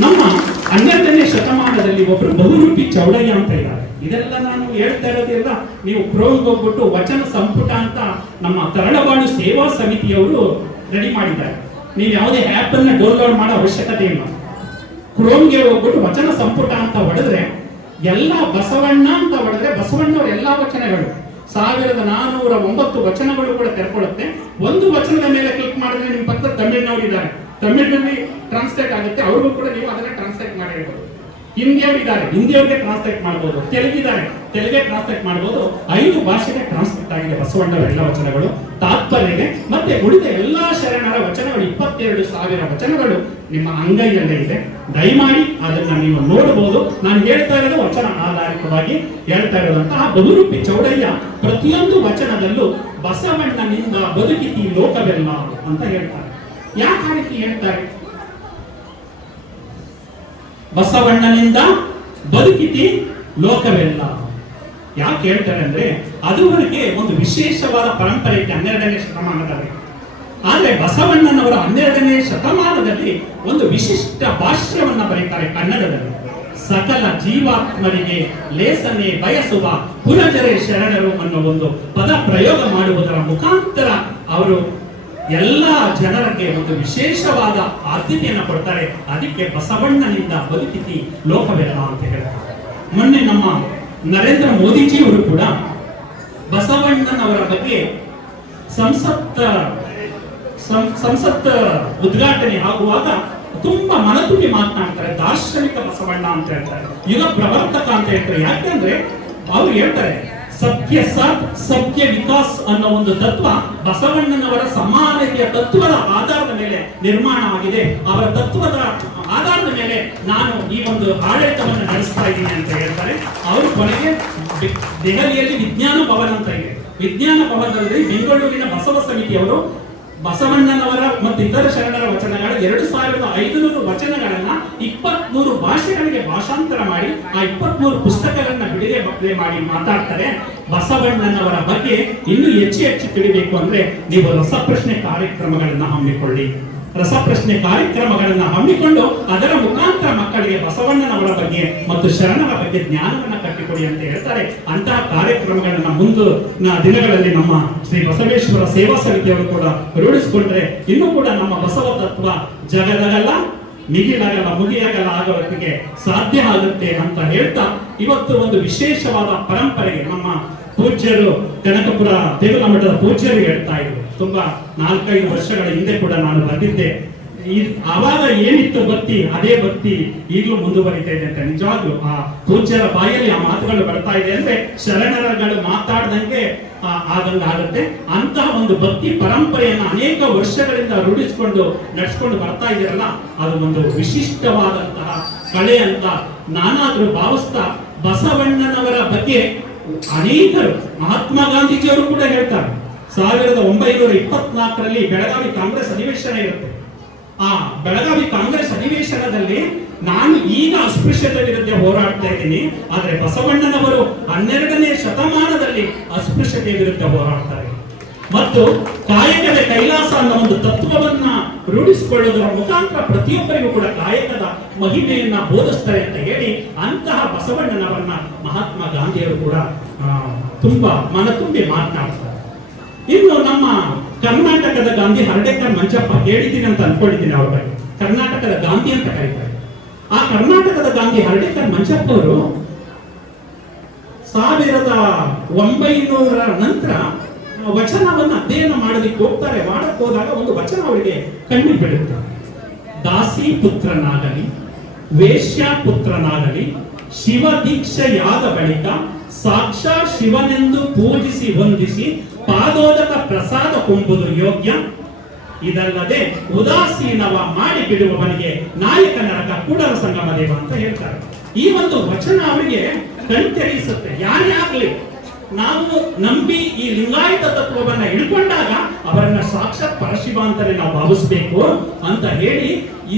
ನಮ್ಮ 12ನೇ ಶತಮಾನದಲ್ಲಿ ಒಬ್ರು ಬಹುರೂಪಿ ಚೌಡಯ್ಯ ಅಂತ ಇದ್ದಾರೆ. ಇದೆಲ್ಲ ನಾನು ಹೇಳ್ತಾ ಇರೋದಿಲ್ಲ, ನೀವು ಕ್ರೋಮ್ಗೆ ಹೋಗ್ಬಿಟ್ಟು ವಚನ ಸಂಪುಟ ಅಂತ ನಮ್ಮ ತರಳಬಾಳು ಸೇವಾ ಸಮಿತಿಯವರು ರೆಡಿ ಮಾಡಿದ್ದಾರೆ. ನೀವು ಯಾವುದೇ ಆಪ್ ಅನ್ನ ಡೌನ್ಲೋಡ್ ಮಾಡೋ ಅವಶ್ಯಕತೆ ಇಲ್ಲ. ಕ್ರೋಮ್ಗೆ ಹೋಗ್ಬಿಟ್ಟು ವಚನ ಸಂಪುಟ ಅಂತ ಹೊಡೆದ್ರೆ ಎಲ್ಲ ಬಸವಣ್ಣ ಅಂತ ಹೊಡೆದ್ರೆ ಬಸವಣ್ಣವ್ರ ಎಲ್ಲಾ ವಚನಗಳು 1409 ವಚನಗಳು ಕೂಡ ತೆರೆಕೊಳ್ಳುತ್ತೆ. ಒಂದು ವಚನದ ಮೇಲೆ ಕ್ಲಿಕ್ ಮಾಡಿದ್ರೆ ನಿಮ್ ಪಕ್ಕದ ತಮಿಳ್ನವ್ರು ಇದ್ದಾರೆ, ತಮಿಳಿನಲ್ಲಿ ಟ್ರಾನ್ಸ್ಲೇಟ್ ಆಗುತ್ತೆ, ಅವ್ರಿಗೂ ಕೂಡ ನೀವು ಅದನ್ನ ಟ್ರಾನ್ಸ್ಲೇಟ್ ಮಾಡಿರ್ಬೋದು. ಹಿಂದಿಯವರು ಇದ್ದಾರೆ, ಹಿಂದಿಯವ್ರಿಗೆ ಟ್ರಾನ್ಸ್ಲೇಟ್ ಮಾಡಬಹುದು. ತೆಲುಗಿದ್ದಾರೆ, ತೆಲುಗೆ ಟ್ರಾನ್ಸ್ಲೇಟ್ ಮಾಡಬಹುದು. 5 ಭಾಷೆಗೆ ಟ್ರಾನ್ಸ್ಲೇಟ್ ಆಗಿದೆ ಬಸವಣ್ಣವರ ಎಲ್ಲ ವಚನಗಳು. ತಾತ್ಪರ್ಯಗೆ ಮತ್ತೆ ಉಳಿದ ಎಲ್ಲಾ ಶರಣರ ವಚನಗಳು 22,000 ವಚನಗಳು ನಿಮ್ಮ ಅಂಗೈಯಲ್ಲೇ ಇದೆ. ದಯಮಾಡಿ ಅದನ್ನ ನೀವು ನೋಡಬಹುದು. ನಾನು ಹೇಳ್ತಾ ಇರೋದು ವಚನ ಆಧಾರಿತವಾಗಿ ಹೇಳ್ತಾ ಇರೋದಂತಹ ಬಹುರೂಪಿ ಚೌಡಯ್ಯ ಪ್ರತಿಯೊಂದು ವಚನದಲ್ಲೂ ಬಸವಣ್ಣನಿಂದ ಬದುಕಿತಿ ಲೋಕವೆಲ್ಲ ಅಂತ ಹೇಳ್ತಾರೆ. ಯಾಕೆ ರೀತಿ ಹೇಳ್ತಾರೆ? ಬಸವಣ್ಣನಿಂದ ಬದುಕಿತಿ ಲೋಕವೆಲ್ಲ ಯಾಕೆ ಹೇಳ್ತಾರೆ ಅಂದ್ರೆ, ಅದುವರೆಗೆ ಒಂದು ವಿಶೇಷವಾದ ಪರಂಪರೆ ಇತ್ತು 12ನೇ ಶತಮಾನದಲ್ಲಿ. ಆದ್ರೆ ಬಸವಣ್ಣನವರ 12ನೇ ಶತಮಾನದಲ್ಲಿ ಒಂದು ವಿಶಿಷ್ಟ ಭಾಷ್ಯವನ್ನ ಬರೀತಾರೆ ಕನ್ನಡದಲ್ಲಿ. ಸಕಲ ಜೀವಾತ್ಮರಿಗೆ ಲೇಸನೆ ಬಯಸುವ ಪುರಜರೆ ಶರಣರು ಅನ್ನೋ ಒಂದು ಪದ ಪ್ರಯೋಗ ಮಾಡುವುದರ ಮುಖಾಂತರ ಅವರು ಎಲ್ಲ ಜನರಿಗೆ ಒಂದು ವಿಶೇಷವಾದ ಆದ್ಯತೆಯನ್ನು ಕೊಡ್ತಾರೆ. ಅದಕ್ಕೆ ಬಸವಣ್ಣನಿಂದ ಬದುಕಿತಿ ಲೋಕವೆಲ್ಲ ಅಂತ ಹೇಳ್ತಾರೆ. ಮೊನ್ನೆ ನಮ್ಮ ನರೇಂದ್ರ ಮೋದಿಜಿಯವರು ಕೂಡ ಬಸವಣ್ಣನವರ ಬಗ್ಗೆ ಸಂಸತ್ ಉದ್ಘಾಟನೆ ಆಗುವಾಗ ತುಂಬಾ ಮನತುಂಬಿ ಮಾತನಾಡ್ತಾರೆ. ದಾರ್ಶನಿಕ ಬಸವಣ್ಣ ಅಂತ ಹೇಳ್ತಾರೆ, ಯುಗ ಪ್ರವರ್ತಕ ಅಂತ ಹೇಳ್ತಾರೆ. ಯಾಕೆಂದ್ರೆ ಅವ್ರು ಹೇಳ್ತಾರೆ ಸತ್ಯ ಸಾಥ್ ಸತ್ಯ ವಿಕಾಸ್ ಅನ್ನೋ ಒಂದು ತತ್ವ ಬಸವಣ್ಣನವರ ಸಮಾನತೆಯ ತತ್ವದ ಆಧಾರದ ಮೇಲೆ ನಿರ್ಮಾಣ ಆಗಿದೆ. ಅವರ ತತ್ವದ ಆಧಾರದ ಮೇಲೆ ನಾನು ಈ ಒಂದು ಆಡಳಿತವನ್ನು ನಡೆಸ್ತಾ ಇದ್ದೀನಿ ಅಂತ ಹೇಳ್ತಾರೆ. ಅವರು ಕೊನೆಗೆ ದೆಹಲಿಯಲ್ಲಿ ವಿಜ್ಞಾನ ಭವನ ಅಂತ ಇದೆ, ವಿಜ್ಞಾನ ಭವನದಲ್ಲಿ ಬೆಂಗಳೂರಿನ ಬಸವ ಸಮಿತಿಯವರು ಬಸವಣ್ಣನವರ ಮತ್ತು ಇತರ ಶರಣರ ವಚನಗಳ 2500 ವಚನಗಳನ್ನ 23 ಭಾಷೆಗಳಿಗೆ ಭಾಷಾಂತರ ಮಾಡಿ ಆ 23 ಪುಸ್ತಕಗಳನ್ನ ಬಿಡುಗಡೆ ಮಾಡಿ ಮಾತಾಡ್ತಾರೆ. ಬಸವಣ್ಣನವರ ಬಗ್ಗೆ ಇನ್ನೂ ಹೆಚ್ಚು ತಿಳಿಬೇಕು ಅಂದ್ರೆ ನೀವು ರಸಪ್ರಶ್ನೆ ಕಾರ್ಯಕ್ರಮಗಳನ್ನ ಹಮ್ಮಿಕೊಳ್ಳಿ. ರಸಪ್ರಶ್ನೆ ಕಾರ್ಯಕ್ರಮಗಳನ್ನ ಹಮ್ಮಿಕೊಂಡು ಅದರ ಮುಖಾಂತರ ಮಕ್ಕಳಿಗೆ ಬಸವಣ್ಣನವರ ಬಗ್ಗೆ ಮತ್ತು ಶರಣರ ಬಗ್ಗೆ ಜ್ಞಾನವನ್ನ ಕಟ್ಟಿಕೊಡಿ ಅಂತ ಹೇಳ್ತಾರೆ. ಅಂತಹ ಕಾರ್ಯಕ್ರಮಗಳನ್ನ ಮುಂದಿನ ದಿನಗಳಲ್ಲಿ ನಮ್ಮ ಶ್ರೀ ಬಸವೇಶ್ವರ ಸೇವಾ ಸಮಿತಿಯವರು ಕೂಡ ರೂಢಿಸಿಕೊಂಡ್ರೆ ಇನ್ನೂ ಕೂಡ ನಮ್ಮ ಬಸವ ತತ್ವ ಜಗದಗಲ್ಲ, ಮಿಗಿಲಾಗಲ್ಲ, ಮುಗಿಯಾಗಲ್ಲ ಆಗೋದಕ್ಕೆ ಸಾಧ್ಯ ಆಗುತ್ತೆ ಅಂತ ಹೇಳ್ತಾ ಇವತ್ತು ಒಂದು ವಿಶೇಷವಾದ ಪರಂಪರೆಗೆ ನಮ್ಮ ಪೂಜ್ಯರು ಕನಕಪುರ ದೇಗುಲ ಮಠದ ಪೂಜ್ಯರು ಹೇಳ್ತಾ ಇದ್ರು. ತುಂಬಾ 4-5 ವರ್ಷಗಳ ಹಿಂದೆ ಕೂಡ ನಾನು ಬಂದಿದ್ದೆ. ಆವಾಗ ಏನಿತ್ತು ಭಕ್ತಿ ಅದೇ ಭಕ್ತಿ ಈಗಲೂ ಮುಂದುವರಿತಾ ಇದೆ ಅಂತ. ನಿಜವಾಗ್ಲೂ ಆ ಪೂಜ್ಯರ ಬಾಯಲ್ಲಿ ಆ ಮಾತುಗಳು ಬರ್ತಾ ಇದೆ ಅಂದ್ರೆ ಶರಣರಗಳು ಮಾತಾಡ್ದಂಗೆ ಆಗುತ್ತೆ. ಅಂತಹ ಒಂದು ಭಕ್ತಿ ಪರಂಪರೆಯನ್ನ ಅನೇಕ ವರ್ಷಗಳಿಂದ ರೂಢಿಸಿಕೊಂಡು ನಡೆಸ್ಕೊಂಡು ಬರ್ತಾ ಇದ್ದೀರಲ್ಲ, ಅದು ಒಂದು ವಿಶಿಷ್ಟವಾದಂತಹ ಕಲೆ ಅಂತ ನಾನಾದ್ರೂ ಭಾವಿಸ್ತಾ ಬಸವಣ್ಣನವರ ಬಗ್ಗೆ ಅನೇಕರು, ಮಹಾತ್ಮ ಗಾಂಧೀಜಿಯವರು ಕೂಡ ಹೇಳ್ತಾರೆ 1924ರಲ್ಲಿ ಬೆಳಗಾವಿ ಕಾಂಗ್ರೆಸ್ ಅಧಿವೇಶನ ಇರುತ್ತೆ. ಆ ಬೆಳಗಾವಿ ಕಾಂಗ್ರೆಸ್ ಅಧಿವೇಶನದಲ್ಲಿ ನಾನು ಈಗ ಅಸ್ಪೃಶ್ಯತೆ ವಿರುದ್ಧ ಹೋರಾಡ್ತಾ ಇದ್ದೀನಿ, ಆದ್ರೆ ಬಸವಣ್ಣನವರು 12ನೇ ಶತಮಾನದಲ್ಲಿ ಅಸ್ಪೃಶ್ಯತೆ ವಿರುದ್ಧ ಹೋರಾಡ್ತಾರೆ ಮತ್ತು ಕಾಯಕದ ಕೈಲಾಸ ಅನ್ನೋ ಒಂದು ತತ್ವವನ್ನ ರೂಢಿಸಿಕೊಳ್ಳುವುದರ ಮುಖಾಂತರ ಪ್ರತಿಯೊಬ್ಬರಿಗೂ ಕೂಡ ಕಾಯಕದ ಮಹಿಮೆಯನ್ನ ಬೋಧಿಸ್ತಾರೆ ಅಂತ ಹೇಳಿ ಅಂತಹ ಬಸವಣ್ಣನವರನ್ನ ಮಹಾತ್ಮ ಗಾಂಧಿಯವರು ಕೂಡ ತುಂಬಾ ಮನತುಂಬಿ ಮಾತನಾಡ್ತಾರೆ. ಇನ್ನು ನಮ್ಮ ಕರ್ನಾಟಕದ ಗಾಂಧಿ ಹರ್ಡೇಕರ್ ಮಂಜಪ್ಪ ಹೇಳಿದ್ದೀನಿ ಅಂತ ಅನ್ಕೊಂಡಿದ್ದೀನಿ. ಅವ್ರ ಬಗ್ಗೆ ಕರ್ನಾಟಕದ ಗಾಂಧಿ ಅಂತ ಕರೀತಾರೆ. ಆ ಕರ್ನಾಟಕದ ಗಾಂಧಿ ಹರ್ಡೇಕರ್ ಮಂಜಪ್ಪ ಅವರು 1900 ನಂತರ ವಚನವನ್ನ ಅಧ್ಯಯನ ಮಾಡೋದಕ್ಕೆ ಹೋಗ್ತಾರೆ. ಮಾಡಕ್ ಹೋದಾಗ ಒಂದು ವಚನ ಅವರಿಗೆ ಕಣ್ಣಿಗೆ ಬೀಳುತ್ತೆ. ದಾಸಿ ಪುತ್ರನಾಗಲಿ, ವೇಶ್ಯ ಪುತ್ರನಾಗಲಿ, ಶಿವ ದೀಕ್ಷೆಯಾದ ಬಳಿಕ ಸಾಕ್ಷಾತ್ ಶಿವನೆಂದು ಪೂಜಿಸಿ ವಂದಿಸಿ ಪಾದೋದಕ ಪ್ರಸಾದ ಕೊಂಬುದು ಯೋಗ್ಯ. ಇದಲ್ಲದೆ ಉದಾಸೀನವ ಮಾಡಿ ಬಿಡುವವನಿಗೆ ನಾಯಕ ನರಕ ಕೂಡಲ ಸಂಗಮ ದೇವ ಅಂತ ಹೇಳ್ತಾರೆ. ಈ ಒಂದು ವಚನ ಅವರಿಗೆ ಕಣ್ತೆರೆಯಿಸುತ್ತೆ. ಯಾರೇ ಆಗ್ಲಿ ನಾವು ನಂಬಿ ಈ ಲಿಂಗಾಯತ ತತ್ವವನ್ನ ಹಿಡ್ಕೊಂಡಾಗ ಅವರನ್ನ ಸಾಕ್ಷಾತ್ ಪರಶಿವ ಅಂತಲೇ ನಾವು ಭಾವಿಸಬೇಕು ಅಂತ ಹೇಳಿ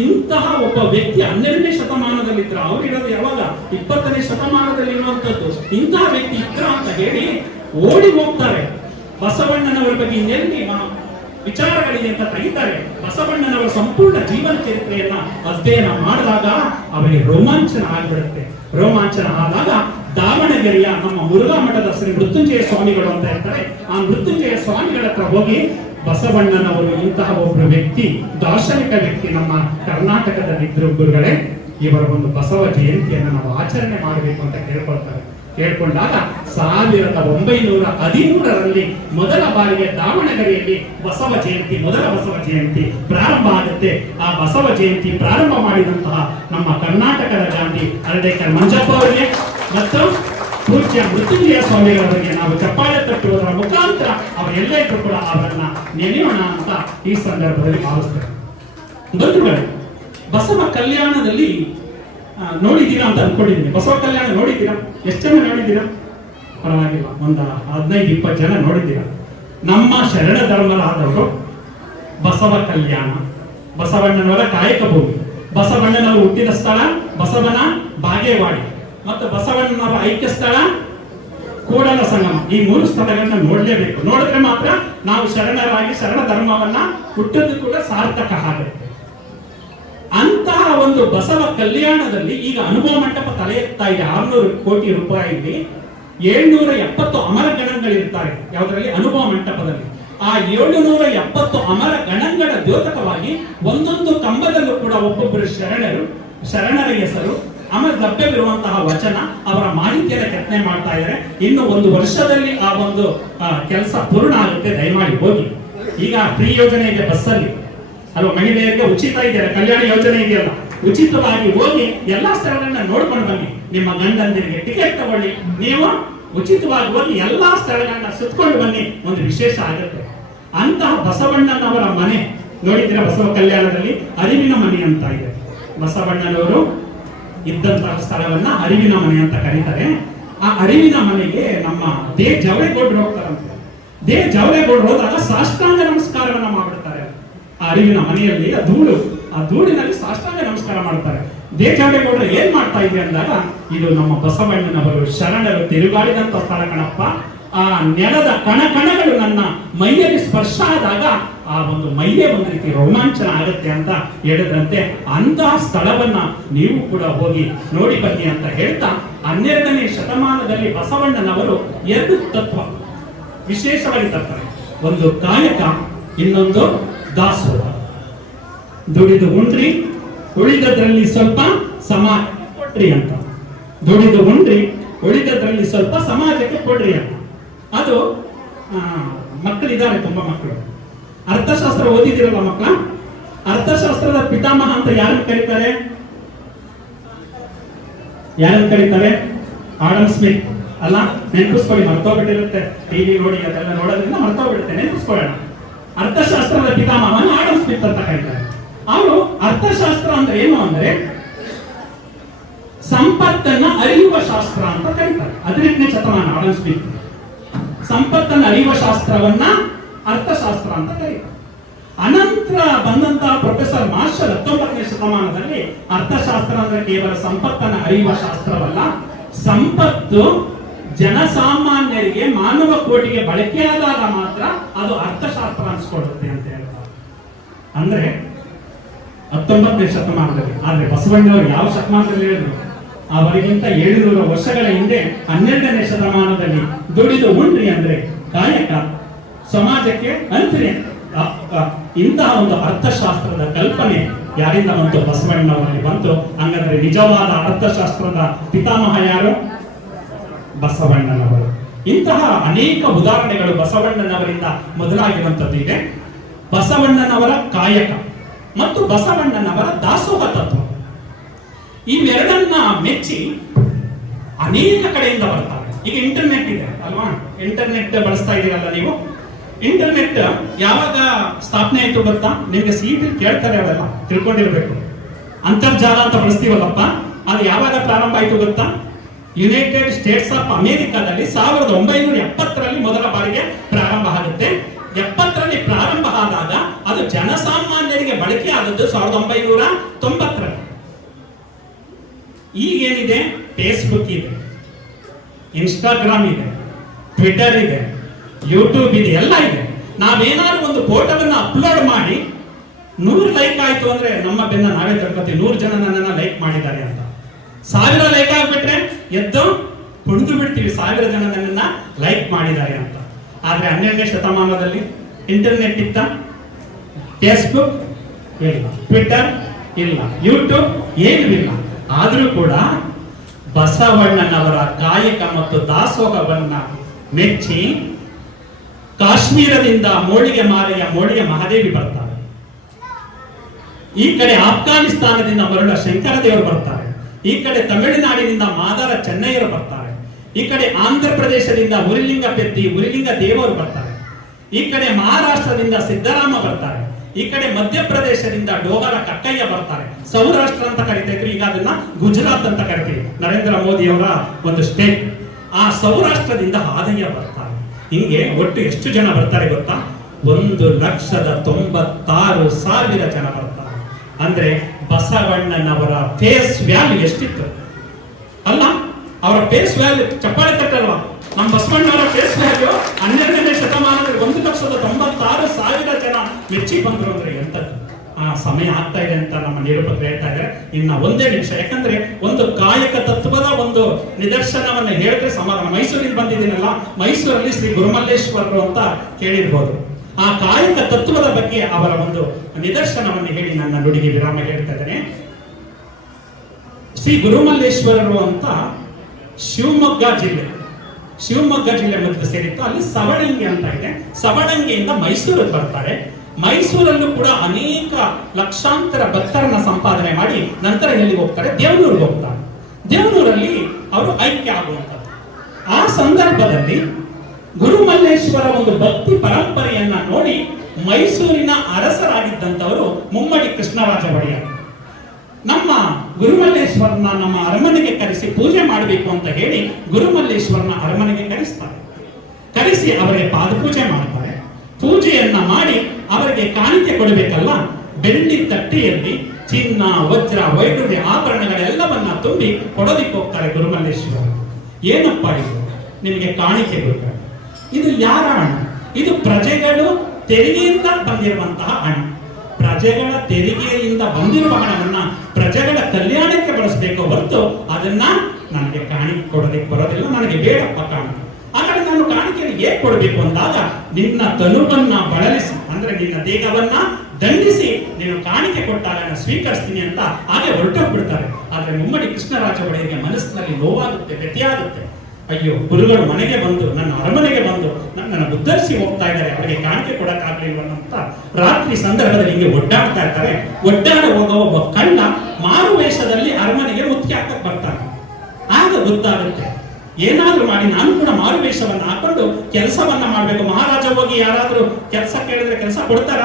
ಇಂತಹ ಒಬ್ಬ ವ್ಯಕ್ತಿ 12ನೇ ಶತಮಾನದಲ್ಲಿದ್ರ, ಅವರಿರೋದು ಯಾವಾಗ 20ನೇ ಶತಮಾನದಲ್ಲಿ ಇರುವಂತದ್ದು. ಇಂತಹ ವ್ಯಕ್ತಿ ಇದ್ರ ಅಂತ ಹೇಳಿ ಓಡಿ ಹೋಗ್ತಾರೆ. ಬಸವಣ್ಣನವರ ಬಗ್ಗೆ ಇನ್ನೆಲ್ಲಿ ವಿಚಾರಗಳಿದೆ ಅಂತ ತೆಗಿತಾರೆ. ಬಸವಣ್ಣನವರ ಸಂಪೂರ್ಣ ಜೀವನ ಚರಿತ್ರೆಯನ್ನ ಅಧ್ಯಯನ ಮಾಡಿದಾಗ ಅವರಿಗೆ ರೋಮಾಂಚನ ಆಗಿಬಿಡುತ್ತೆ. ರೋಮಾಂಚನ ಆದಾಗ ದಾವಣಗೆರೆಯ ನಮ್ಮ ಮುರುಘಾ ಮಠದ ಶ್ರೀ ಮೃತ್ಯುಂಜಯ ಸ್ವಾಮಿಗಳು ಅಂತ ಇರ್ತಾರೆ. ಆ ಮೃತ್ಯುಂಜಯ ಸ್ವಾಮಿಗಳ ಹತ್ರ ಹೋಗಿ ಬಸವಣ್ಣನವರು ಇಂತಹ ಒಬ್ಬರು ವ್ಯಕ್ತಿ, ದಾರ್ಶನಿಕ ವ್ಯಕ್ತಿ ನಮ್ಮ ಕರ್ನಾಟಕದಲ್ಲಿದ್ದರು ಗುರುಗಳೇ, ಇವರ ಒಂದು ಬಸವ ಜಯಂತಿಯನ್ನು ನಾವು ಆಚರಣೆ ಮಾಡಬೇಕು ಅಂತ ಕೇಳ್ಕೊಳ್ತಾರೆ. ಕೇಳ್ಕೊಂಡಾಗ 1913ರಲ್ಲಿ ಮೊದಲ ಬಾರಿಗೆ ದಾವಣಗೆರೆಯಲ್ಲಿ ಬಸವ ಜಯಂತಿ, ಮೊದಲ ಬಸವ ಜಯಂತಿ ಪ್ರಾರಂಭ ಆಗುತ್ತೆ. ಆ ಬಸವ ಜಯಂತಿ ಪ್ರಾರಂಭ ಮಾಡಿದಂತಹ ನಮ್ಮ ಕರ್ನಾಟಕದ ಗಾಂಧಿ ಹರ್ಡೇಕರ್ ಮಂಜಪ್ಪ ಅವರಿಗೆ ಮತ್ತು ಪೂಜ್ಯ ಮೃತ್ಯುಂಜಯ ಸ್ವಾಮಿಗಳವರಿಗೆ ನಾವು ಚಪ್ಪಾಳೆ ತಟ್ಟುವುದರ ಮುಖಾಂತರ ಅವರೆಲ್ಲೇ ಕೂಡ ಅವರನ್ನ ನೆನೆಯೋಣ ಅಂತ ಈ ಸಂದರ್ಭದಲ್ಲಿ ಭಾವಿಸ್ತೇವೆ. ಬಂಧುಗಳೇ, ಬಸವ ಕಲ್ಯಾಣದಲ್ಲಿ ನೋಡಿದ್ದೀರಾ ಅಂತ ಅನ್ಕೊಂಡಿದ್ದೀನಿ. ಬಸವ ಕಲ್ಯಾಣ ನೋಡಿದ್ದೀರಾ? ಎಷ್ಟು ಜನ ನೋಡಿದ್ದೀರಾ? ಪರವಾಗಿಲ್ಲ, ಒಂದು 15-20 ಜನ ನೋಡಿದ್ದೀರಾ. ನಮ್ಮ ಶರಣ ಧರ್ಮರಾದವರು ಬಸವ ಕಲ್ಯಾಣ, ಬಸವಣ್ಣನವರ ಕಾಯಕ ಭೂಮಿ, ಬಸವಣ್ಣನವರು ಹುಟ್ಟಿದ ಸ್ಥಳ ಬಸವನ ಬಾಗೇವಾಡಿ ಮತ್ತು ಬಸವಣ್ಣನವರ ಐಕ್ಯ ಸ್ಥಳ ಕೂಡಲ ಸಂಗಮ. ಈ 3 ಸ್ಥಳಗಳನ್ನ ನೋಡ್ಲೇಬೇಕು. ನೋಡಿದ್ರೆ ಮಾತ್ರ ನಾವು ಶರಣರಾಗಿ ಶರಣ ಧರ್ಮವನ್ನ ಹುಟ್ಟೋದು ಕೂಡ ಸಾರ್ಥಕ ಆಗುತ್ತೆ. ಅಂತಹ ಒಂದು ಬಸವ ಕಲ್ಯಾಣದಲ್ಲಿ ಈಗ ಅನುಭವ ಮಂಟಪ ತಲೆ ಎತ್ತಾ ಇದೆ. 600 ಕೋಟಿ ರೂಪಾಯಿಗೆ 770 ಅಮರ ಗಣಗಳಿರ್ತಾರೆ. ಯಾವುದರಲ್ಲಿ? ಅನುಭವ ಮಂಟಪದಲ್ಲಿ. ಆ 770 ಅಮರ ಗಣಗಳ ದ್ಯೋತಕವಾಗಿ ಒಂದೊಂದು ಕಂಬದಲ್ಲೂ ಕೂಡ ಒಬ್ಬೊಬ್ಬರು ಶರಣರ ಹೆಸರು, ಆಮೇಲೆ ಲಭ್ಯವಿರುವಂತಹ ವಚನ, ಅವರ ಮಾಹಿತಿಯನ್ನ ಕೆತ್ತನೆ ಮಾಡ್ತಾ ಇದ್ದಾರೆ. ಇನ್ನು 1 ವರ್ಷದಲ್ಲಿ ಆ ಒಂದು ಕೆಲಸ ಪೂರ್ಣ ಆಗುತ್ತೆ. ದಯಮಾಡಿ ಹೋಗಿ. ಈಗ ಫ್ರೀ ಯೋಜನೆ ಇದೆ ಬಸ್ಸಲ್ಲಿ ಅಲ್ವಾ, ಮಹಿಳೆಯರಿಗೆ ಉಚಿತ ಇದೆಯಲ್ಲ, ಕಲ್ಯಾಣ ಯೋಜನೆ ಇದೆಯಲ್ಲ, ಉಚಿತವಾಗಿ ಹೋಗಿ ಎಲ್ಲಾ ಸ್ಥಳಗಳನ್ನ ನೋಡ್ಕೊಂಡು ಬನ್ನಿ. ನಿಮ್ಮ ಗಂಡಂದಿರಿಗೆ ಟಿಕೆಟ್ ತಗೊಳ್ಳಿ, ನೀವು ಉಚಿತವಾಗಿ ಹೋಗಿ ಎಲ್ಲಾ ಸ್ಥಳಗಳನ್ನ ಸುತ್ಕೊಂಡು ಬನ್ನಿ. ಒಂದು ವಿಶೇಷ ಆಗುತ್ತೆ. ಅಂತಹ ಬಸವಣ್ಣನವರ ಮನೆ ನೋಡಿದ್ರೆ ಬಸವ ಕಲ್ಯಾಣದಲ್ಲಿ ಅರಿವಿನ ಮನೆ ಅಂತ ಇದೆ. ಬಸವಣ್ಣನವರು ಇದ್ದಂತಹ ಸ್ಥಳವನ್ನ ಅರಿವಿನ ಮನೆ ಅಂತ ಕರೀತಾರೆ. ಆ ಅರಿವಿನ ಮನೆಗೆ ನಮ್ಮ ಜವರೇಗೌಡರು ಹೋಗ್ತಾರಂತೆ. ಜವರೇಗೌಡರು ಹೋದಾಗ ಸಾಷ್ಟಾಂಗ ನಮಸ್ಕಾರವನ್ನ ಮಾಡ್ಬಿಡ್ತಾರೆ. ಆ ಅರಿವಿನ ಮನೆಯಲ್ಲಿ ಆ ಧೂಳಿನಲ್ಲಿ ಸಾಷ್ಟಾಂಗ ನಮಸ್ಕಾರ ಮಾಡ್ತಾರೆ. ಜವರೇಗೌಡರು ಏನ್ ಮಾಡ್ತಾ ಇದ್ರಿ ಅಂದಾಗ, ಇದು ನಮ್ಮ ಬಸವಣ್ಣನವರು ಶರಣರು ತಿರುಗಾಡಿದಂತ ಸ್ಥಳ ಕಣಪ್ಪ. ಆ ನೆಲದ ಕಣಗಳು ನನ್ನ ಮೈಯಲ್ಲಿ ಸ್ಪರ್ಶ ಆದಾಗ ಆ ಒಂದು ಮೈಯೇ ಒಂದು ರೀತಿ ರೋಮಾಂಚನ ಆಗುತ್ತೆ ಅಂತ ಹೇಳಿದಂತೆ, ಅಂತಹ ಸ್ಥಳವನ್ನ ನೀವು ಕೂಡ ಹೋಗಿ ನೋಡಿ ಬನ್ನಿ ಅಂತ ಹೇಳ್ತಾ, 12ನೇ ಶತಮಾನದಲ್ಲಿ ಬಸವಣ್ಣನವರು 2 ತತ್ವ ವಿಶೇಷವಾಗಿ ತರ್ತಾರೆ. ಒಂದು ಕಾಯಕ, ಇನ್ನೊಂದು ದಾಸೋಹ. ದುಡಿದು ಉಂಡ್ರಿ, ಉಳಿದದ್ರಲ್ಲಿ ಸ್ವಲ್ಪ ಸಮಾಜಕ್ಕೆ ಕೊಡ್ರಿ ಅಂತ. ದುಡಿದು ಉಂಡ್ರಿ, ಉಳಿದದ್ರಲ್ಲಿ ಸ್ವಲ್ಪ ಸಮಾಜಕ್ಕೆ ಕೊಡ್ರಿ ಅಂತ. ಅದು ಮಕ್ಕಳಿದ್ದಾರೆ, ತುಂಬಾ ಮಕ್ಕಳು ಅರ್ಥಶಾಸ್ತ್ರ ಓದಿದಿರಲ್ಲ ಮಕ್ಕಳ. ಅರ್ಥಶಾಸ್ತ್ರದ ಪಿತಾಮಹ ಅಂತ ಯಾರನ್ನು ಕರೀತಾರೆ? ಆಡಮ್ ಸ್ಮಿತ್ ಅಲ್ಲ? ನೆನಪಿಸ್ಕೊಳ್ಳಿ, ಮರ್ತೋಗ್ಬಿಟ್ಟಿರುತ್ತೆ. ಟಿವಿ ನೋಡಿ ಅದೆಲ್ಲ ನೋಡೋದ್ರಿಂದ ಮರ್ತೋಗ್ಬಿಡುತ್ತೆ, ನೆನಪಿಸ್ಕೊಳ್ಳೋಣ. ಅರ್ಥಶಾಸ್ತ್ರದ ಪಿತಾಮಹ ಆಡಮ್ ಸ್ಮಿತ್ ಅಂತ ಕರೀತಾರೆ. ಅವರು ಅರ್ಥಶಾಸ್ತ್ರ ಅಂದ್ರೆ ಏನು ಅಂದ್ರೆ ಸಂಪತ್ತನ್ನ ಅರಿಯುವ ಶಾಸ್ತ್ರ ಅಂತ ಕರೀತಾರೆ. 18ನೇ ಶತಮಾನ ಆಡಮ್ ಸ್ಮಿತ್ ಸಂಪತ್ತನ್ನ ಅರಿಯುವ ಶಾಸ್ತ್ರವನ್ನ ಅರ್ಥಶಾಸ್ತ್ರ ಅಂತ ಕರೀತಾರೆ. ಅನಂತರ ಬಂದಂತ ಪ್ರೊಫೆಸರ್ ಮಾರ್ಷಲ್ 19ನೇ ಶತಮಾನದಲ್ಲಿ ಅರ್ಥಶಾಸ್ತ್ರ ಅಂದ್ರೆ ಕೇವಲ ಸಂಪತ್ತನ್ನ ಅರಿಯುವ ಶಾಸ್ತ್ರವಲ್ಲ, ಸಂಪತ್ತು ಜನಸಾಮಾನ್ಯರಿಗೆ, ಮಾನವ ಕೋಟಿಗೆ ಬಳಕೆಯಾದಾಗ ಮಾತ್ರ ಅದು ಅರ್ಥಶಾಸ್ತ್ರ ಅನ್ಸ್ಕೊಳ್ಳುತ್ತೆ ಅಂತ ಹೇಳ್ತಾರೆ. ಅಂದ್ರೆ 19ನೇ ಶತಮಾನದಲ್ಲಿ. ಆದ್ರೆ ಬಸವಣ್ಣವರು ಯಾವ ಶತಮಾನದಲ್ಲಿ ಹೇಳಿದ್ರು? ಅವರಿಗಿಂತ 700 ವರ್ಷಗಳ ಹಿಂದೆ 12ನೇ ಶತಮಾನದಲ್ಲಿ ದುಡಿದು ಉಂಡ್ರಿ ಅಂದ್ರೆ ಕಾಯಕ, ಸಮಾಜಕ್ಕೆ ಅನ್ಸ್ರಿ. ಇಂತಹ ಒಂದು ಅರ್ಥಶಾಸ್ತ್ರದ ಕಲ್ಪನೆ ಯಾರಿಂದ ಬಂತು? ಬಸವಣ್ಣವರಲ್ಲಿ ಬಂತು. ಹಂಗಂದ್ರೆ ನಿಜವಾದ ಅರ್ಥಶಾಸ್ತ್ರದ ಪಿತಾಮಹ ಯಾರು? ಬಸವಣ್ಣನವರು. ಇಂತಹ ಅನೇಕ ಉದಾಹರಣೆಗಳು ಬಸವಣ್ಣನವರಿಂದ ಮೊದಲಾಗಿರುವಂತದ್ದು ಇದೆ. ಬಸವಣ್ಣನವರ ಕಾಯಕ ಮತ್ತು ಬಸವಣ್ಣನವರ ದಾಸೋಹ ತತ್ವ, ಇವೆರಡನ್ನ ಮೆಚ್ಚಿ ಅನೇಕ ಕಡೆಯಿಂದ ಬರ್ತಾರೆ. ಈಗ ಇಂಟರ್ನೆಟ್ ಇದೆ ಅಲ್ವಾ? ಇಂಟರ್ನೆಟ್ ಬಳಸ್ತಾ ಇದೀರಲ್ಲ ನೀವು. ಇಂಟರ್ನೆಟ್ ಯಾವಾಗ ಸ್ಥಾಪನೆ ಆಯ್ತು ಗೊತ್ತಾ? ನಿಮ್ಗೆ ಸೀಟ್ ಕೇಳ್ತಾರೆ, ಅವೆಲ್ಲ ತಿಳ್ಕೊಂಡಿರ್ಬೇಕು. ಅಂತರ್ಜಾಲ ಅಂತ ಬಳಸ್ತೀವಲ್ಲಪ್ಪ, ಅದು ಯಾವಾಗ ಪ್ರಾರಂಭ ಆಯ್ತು ಗೊತ್ತಾ? ಯುನೈಟೆಡ್ ಸ್ಟೇಟ್ಸ್ ಆಫ್ ಅಮೆರಿಕಾದಲ್ಲಿ 1970ರಲ್ಲಿ ಮೊದಲ ಬಾರಿಗೆ ಪ್ರಾರಂಭ ಆಗುತ್ತೆ. 70ರಲ್ಲಿ ಪ್ರಾರಂಭ ಆದಾಗ ಅದು ಜನಸಾಮಾನ್ಯರಿಗೆ ಬಳಕೆ ಆದದ್ದು 1990ರಲ್ಲಿ. ಈಗೇನಿದೆ? ಫೇಸ್ಬುಕ್ ಇದೆ, ಇನ್ಸ್ಟಾಗ್ರಾಮ್ ಇದೆ, ಟ್ವಿಟರ್ ಇದೆ, ಯೂಟ್ಯೂಬ್ ಇದೆ, ಎಲ್ಲ ಇದೆ. ನಾವೇನಾದ್ರೂ ಒಂದು ಫೋಟೋವನ್ನ ಅಪ್ಲೋಡ್ ಮಾಡಿ 100 ಲೈಕ್ ಆಯ್ತು ಅಂದ್ರೆ ನಮ್ಮ ಬೆನ್ನ ನಾವೇ ತಿಳ್ಕೊತೀವಿ, 100 ಜನ ನನ್ನನ್ನ ಲೈಕ್ ಮಾಡಿದ್ದಾರೆ ಅಂತ. 1000 ಲೈಕ್ ಆಗ್ಬಿಟ್ರೆ ಎದ್ದು ಕುಣಿದು ಬಿಡ್ತೀವಿ, 1000 ಜನ ನನ್ನನ್ನ ಲೈಕ್ ಮಾಡಿದ್ದಾರೆ ಅಂತ. ಆದ್ರೆ 12ನೇ ಶತಮಾನದಲ್ಲಿ ಇಂಟರ್ನೆಟ್ ಇತ್ತ? ಫೇಸ್ಬುಕ್ ಇಲ್ಲ, ಟ್ವಿಟರ್ ಇಲ್ಲ, ಯೂಟ್ಯೂಬ್ ಏನೂ ಇಲ್ಲ. ಆದ್ರೂ ಕೂಡ ಬಸವಣ್ಣನವರ ಕಾಯಕ ಮತ್ತು ದಾಸೋಹವನ್ನ ಮೆಚ್ಚಿ ಕಾಶ್ಮೀರದಿಂದ ಮೋಳಿಗೆ ಮಹಾದೇವಿ ಬರ್ತಾರೆ. ಈ ಕಡೆ ಆಫ್ಘಾನಿಸ್ತಾನದಿಂದ ಮರುಳ ಶಂಕರದೇವರು ಬರ್ತಾರೆ. ಈ ಕಡೆ ತಮಿಳುನಾಡಿನಿಂದ ಮಾದಾರ ಚೆನ್ನಯ್ಯರು ಬರ್ತಾರೆ. ಈ ಕಡೆ ಆಂಧ್ರ ಪ್ರದೇಶದಿಂದ ಉರಿಲಿಂಗ ದೇವರು ಬರ್ತಾರೆ. ಈ ಕಡೆ ಮಹಾರಾಷ್ಟ್ರದಿಂದ ಸಿದ್ದರಾಮ ಬರ್ತಾರೆ. ಈ ಕಡೆ ಮಧ್ಯಪ್ರದೇಶದಿಂದ ಡೋಗರ ಕಕ್ಕಯ್ಯ ಬರ್ತಾರೆ. ಸೌರಾಷ್ಟ್ರ ಅಂತ ಕರಿತಾ ಇದ್ರು, ಈಗ ಅದನ್ನ ಗುಜರಾತ್ ಅಂತ ಕರಿತೀವಿ. ನರೇಂದ್ರ ಮೋದಿ ಅವರ ಒಂದು ಸ್ಟೇಟ್. ಆ ಸೌರಾಷ್ಟ್ರದಿಂದ ಹಾದಯ್ಯ ಬರ್ತಾರೆ. ಹಿಂಗೆ ಒಟ್ಟು ಎಷ್ಟು ಜನ ಬರ್ತಾರೆ ಗೊತ್ತಾ? 1,96,000 ಜನ ಬರ್ತಾರೆ. ಅಂದ್ರೆ ಬಸವಣ್ಣನವರ ಫೇಸ್ ವ್ಯಾಲ್ಯೂ ಎಷ್ಟಿತ್ತು ಅಲ್ಲ? ಅವರ ಫೇಸ್ ವ್ಯಾಲ್ಯೂ ಚಪ್ಪಾಳೆ ತಟ್ಟಲ್ವಾ? ನಮ್ಮ ಬಸವಣ್ಣವರ ಫೇಸ್ ವ್ಯಾಲ್ಯೂ 12ನೇ ಶತಮಾನದಲ್ಲಿ 1,96,000 ಜನ ಮೆಚ್ಚಿ ಬಂದ್ರು ಅಂದ್ರೆ ಎಂತದ್ದು? ಆ ಸಮಯ ಆಗ್ತಾ ಇದೆ ಅಂತ ನಮ್ಮ ನಿರೂಪಕರು ಹೇಳ್ತಾ ಇದ್ದಾರೆ. ಇನ್ನ ಒಂದೇ ನಿಮಿಷ, ಯಾಕಂದ್ರೆ ಒಂದು ಕಾಯಕ ತತ್ವದ ಒಂದು ನಿದರ್ಶನವನ್ನ ಹೇಳಿದ್ರೆ ಸಮಾಧಾನ. ಮೈಸೂರಿಗೆ ಬಂದಿದ್ದೀನಲ್ಲ, ಮೈಸೂರಲ್ಲಿ ಶ್ರೀ ಗುರುಮಲ್ಲೇಶ್ವರರು ಅಂತ ಕೇಳಿರ್ಬೋದು. ಆ ಕಾಯಕ ತತ್ವದ ಬಗ್ಗೆ ಅವರ ಒಂದು ನಿದರ್ಶನವನ್ನು ಹೇಳಿ ನನ್ನ ನುಡಿಗೆ ವಿರಾಮ ಹೇಳ್ತಾ ಇದ್ದೇನೆ. ಶ್ರೀ ಗುರುಮಲ್ಲೇಶ್ವರರು ಅಂತ ಶಿವಮೊಗ್ಗ ಜಿಲ್ಲೆ ಮಧ್ಯೆ ಸೇರಿತ್ತು. ಅಲ್ಲಿ ಸವಣಂಗಿ ಅಂತ ಇದೆ. ಸವಣಂಗಿಯಿಂದ ಮೈಸೂರಿಗೆ ಬರ್ತಾರೆ. ಮೈಸೂರಲ್ಲೂ ಕೂಡ ಅನೇಕ ಲಕ್ಷಾಂತರ ಭಕ್ತರನ್ನ ಸಂಪಾದನೆ ಮಾಡಿ ನಂತರ ಎಲ್ಲಿಗೆ ಹೋಗ್ತಾರೆ? ದೇವನೂರಿಗೆ ಹೋಗ್ತಾರೆ. ದೇವನೂರಲ್ಲಿ ಅವರು ಐಕ್ಯ ಆಗುವಂಥದ್ದು. ಆ ಸಂದರ್ಭದಲ್ಲಿ ಗುರುಮಲ್ಲೇಶ್ವರ ಒಂದು ಭಕ್ತಿ ಪರಂಪರೆಯನ್ನ ನೋಡಿ ಮೈಸೂರಿನ ಅರಸರಾಗಿದ್ದಂಥವರು ಮುಮ್ಮಡಿ ಕೃಷ್ಣರಾಜ ಒಡೆಯರ್ ನಮ್ಮ ಗುರುಮಲ್ಲೇಶ್ವರನ ನಮ್ಮ ಅರಮನೆಗೆ ಕರೆಸಿ ಪೂಜೆ ಮಾಡಬೇಕು ಅಂತ ಹೇಳಿ ಗುರುಮಲ್ಲೇಶ್ವರನ ಅರಮನೆಗೆ ಕರೆಸಿ ಅವರಿಗೆ ಪಾದಪೂಜೆ ಮಾಡ್ತಾರೆ. ಪೂಜೆಯನ್ನ ಮಾಡಿ ಅವರಿಗೆ ಕಾಣಿಕೆ ಕೊಡಬೇಕಲ್ಲ, ಬೆಳ್ಳಿ ತಟ್ಟೆಯಲ್ಲಿ ಚಿನ್ನ, ವಜ್ರ, ವೈಡೂರ್ಯ ಆಭರಣಗಳೆಲ್ಲವನ್ನ ತುಂಬಿ ಕೊಡೋದಿಕ್ಕೆ ಹೋಗ್ತಾರೆ ಗುರುಮಲ್ಲೇಶ್ವರ. ಏನಪ್ಪ ಇದು? ನಿಮಗೆ ಕಾಣಿಕೆ ಬೇಕು. ಇದು ಯಾರ ಹಣ? ಇದು ಪ್ರಜೆಗಳು ತೆರಿಗೆಯಿಂದ ಬಂದಿರುವಂತಹ ಹಣ. ಪ್ರಜೆಗಳ ತೆರಿಗೆಯಿಂದ ಬಂದಿರುವ ಹಣವನ್ನ ಪ್ರಜೆಗಳ ಕಲ್ಯಾಣಕ್ಕೆ ಬಳಸಬೇಕು ಹೊರತು ಅದನ್ನ ನನಗೆ ಕಾಣಿಕೆ ಕೊಡೋದಕ್ಕೆ ಬರೋದಿಲ್ಲ, ನನಗೆ ಬೇಡಪ್ಪ ಕಾಣಿಕೆ. ಹಾಗಾದ್ರೆ ನಾನು ಕಾಣಿಕೆಯನ್ನು ಹೇಗೆ ಕೊಡಬೇಕು ಅಂದಾಗ, ನಿನ್ನ ತನುವನ್ನ ಬಳಲಿಸಿ, ಅಂದ್ರೆ ನಿನ್ನ ದೇಹವನ್ನ ದಂಡಿಸಿ ನೀನು ಕಾಣಿಕೆ ಕೊಟ್ಟಾಗ ನಾನು ಸ್ವೀಕರಿಸ್ತೀನಿ ಅಂತ ಹಾಗೆ ಹೊರಟೋಗ್ಬಿಡ್ತಾರೆ. ಆದ್ರೆ ಮುಮ್ಮಡಿ ಕೃಷ್ಣರಾಜ ಒಡೆಯರಿಗೆ ಮನಸ್ಸಿನಲ್ಲಿ ನೋವಾಗುತ್ತೆ, ವ್ಯತ್ಯಾಗುತ್ತೆ. ಅಯ್ಯೋ, ಗುರುಗಳು ಮನೆಗೆ ಬಂದು, ನನ್ನ ಅರಮನೆಗೆ ಬಂದು ನನ್ನನ್ನು ಉದ್ಧರಿಸಿ ಹೋಗ್ತಾ ಇದ್ದಾರೆ, ಅವರಿಗೆ ಕಾಣಿಕೆ ಕೊಡಕ್ಕಾಗ್ಲಿಲ್ವ ಅಂತ ರಾತ್ರಿ ಸಂದರ್ಭದಲ್ಲಿ ಹಿಂಗೆ ಒಡ್ಡಾಡ್ತಾ ಇರ್ತಾರೆ. ಒಡ್ಡಾಡ ಹೋಗೋ ಒಬ್ಬ ಕಳ್ಳ ಮಾರು ವೇಷದಲ್ಲಿ ಅರಮನೆಗೆ ಮುತ್ತಿ ಹಾಕಕ್ ಬರ್ತಾನೆ. ಆಗ ಗೊತ್ತಾಗುತ್ತೆ, ಏನಾದ್ರೂ ಮಾಡಿ ನಾನು ಕೂಡ ಮಾರು ವೇಷವನ್ನ ಹಾಕೊಂಡು ಕೆಲಸವನ್ನ ಮಾಡ್ಬೇಕು. ಮಹಾರಾಜ ಹೋಗಿ ಯಾರಾದ್ರೂ ಕೆಲಸ ಕೇಳಿದ್ರೆ ಕೆಲಸ ಕೊಡ್ತಾರ?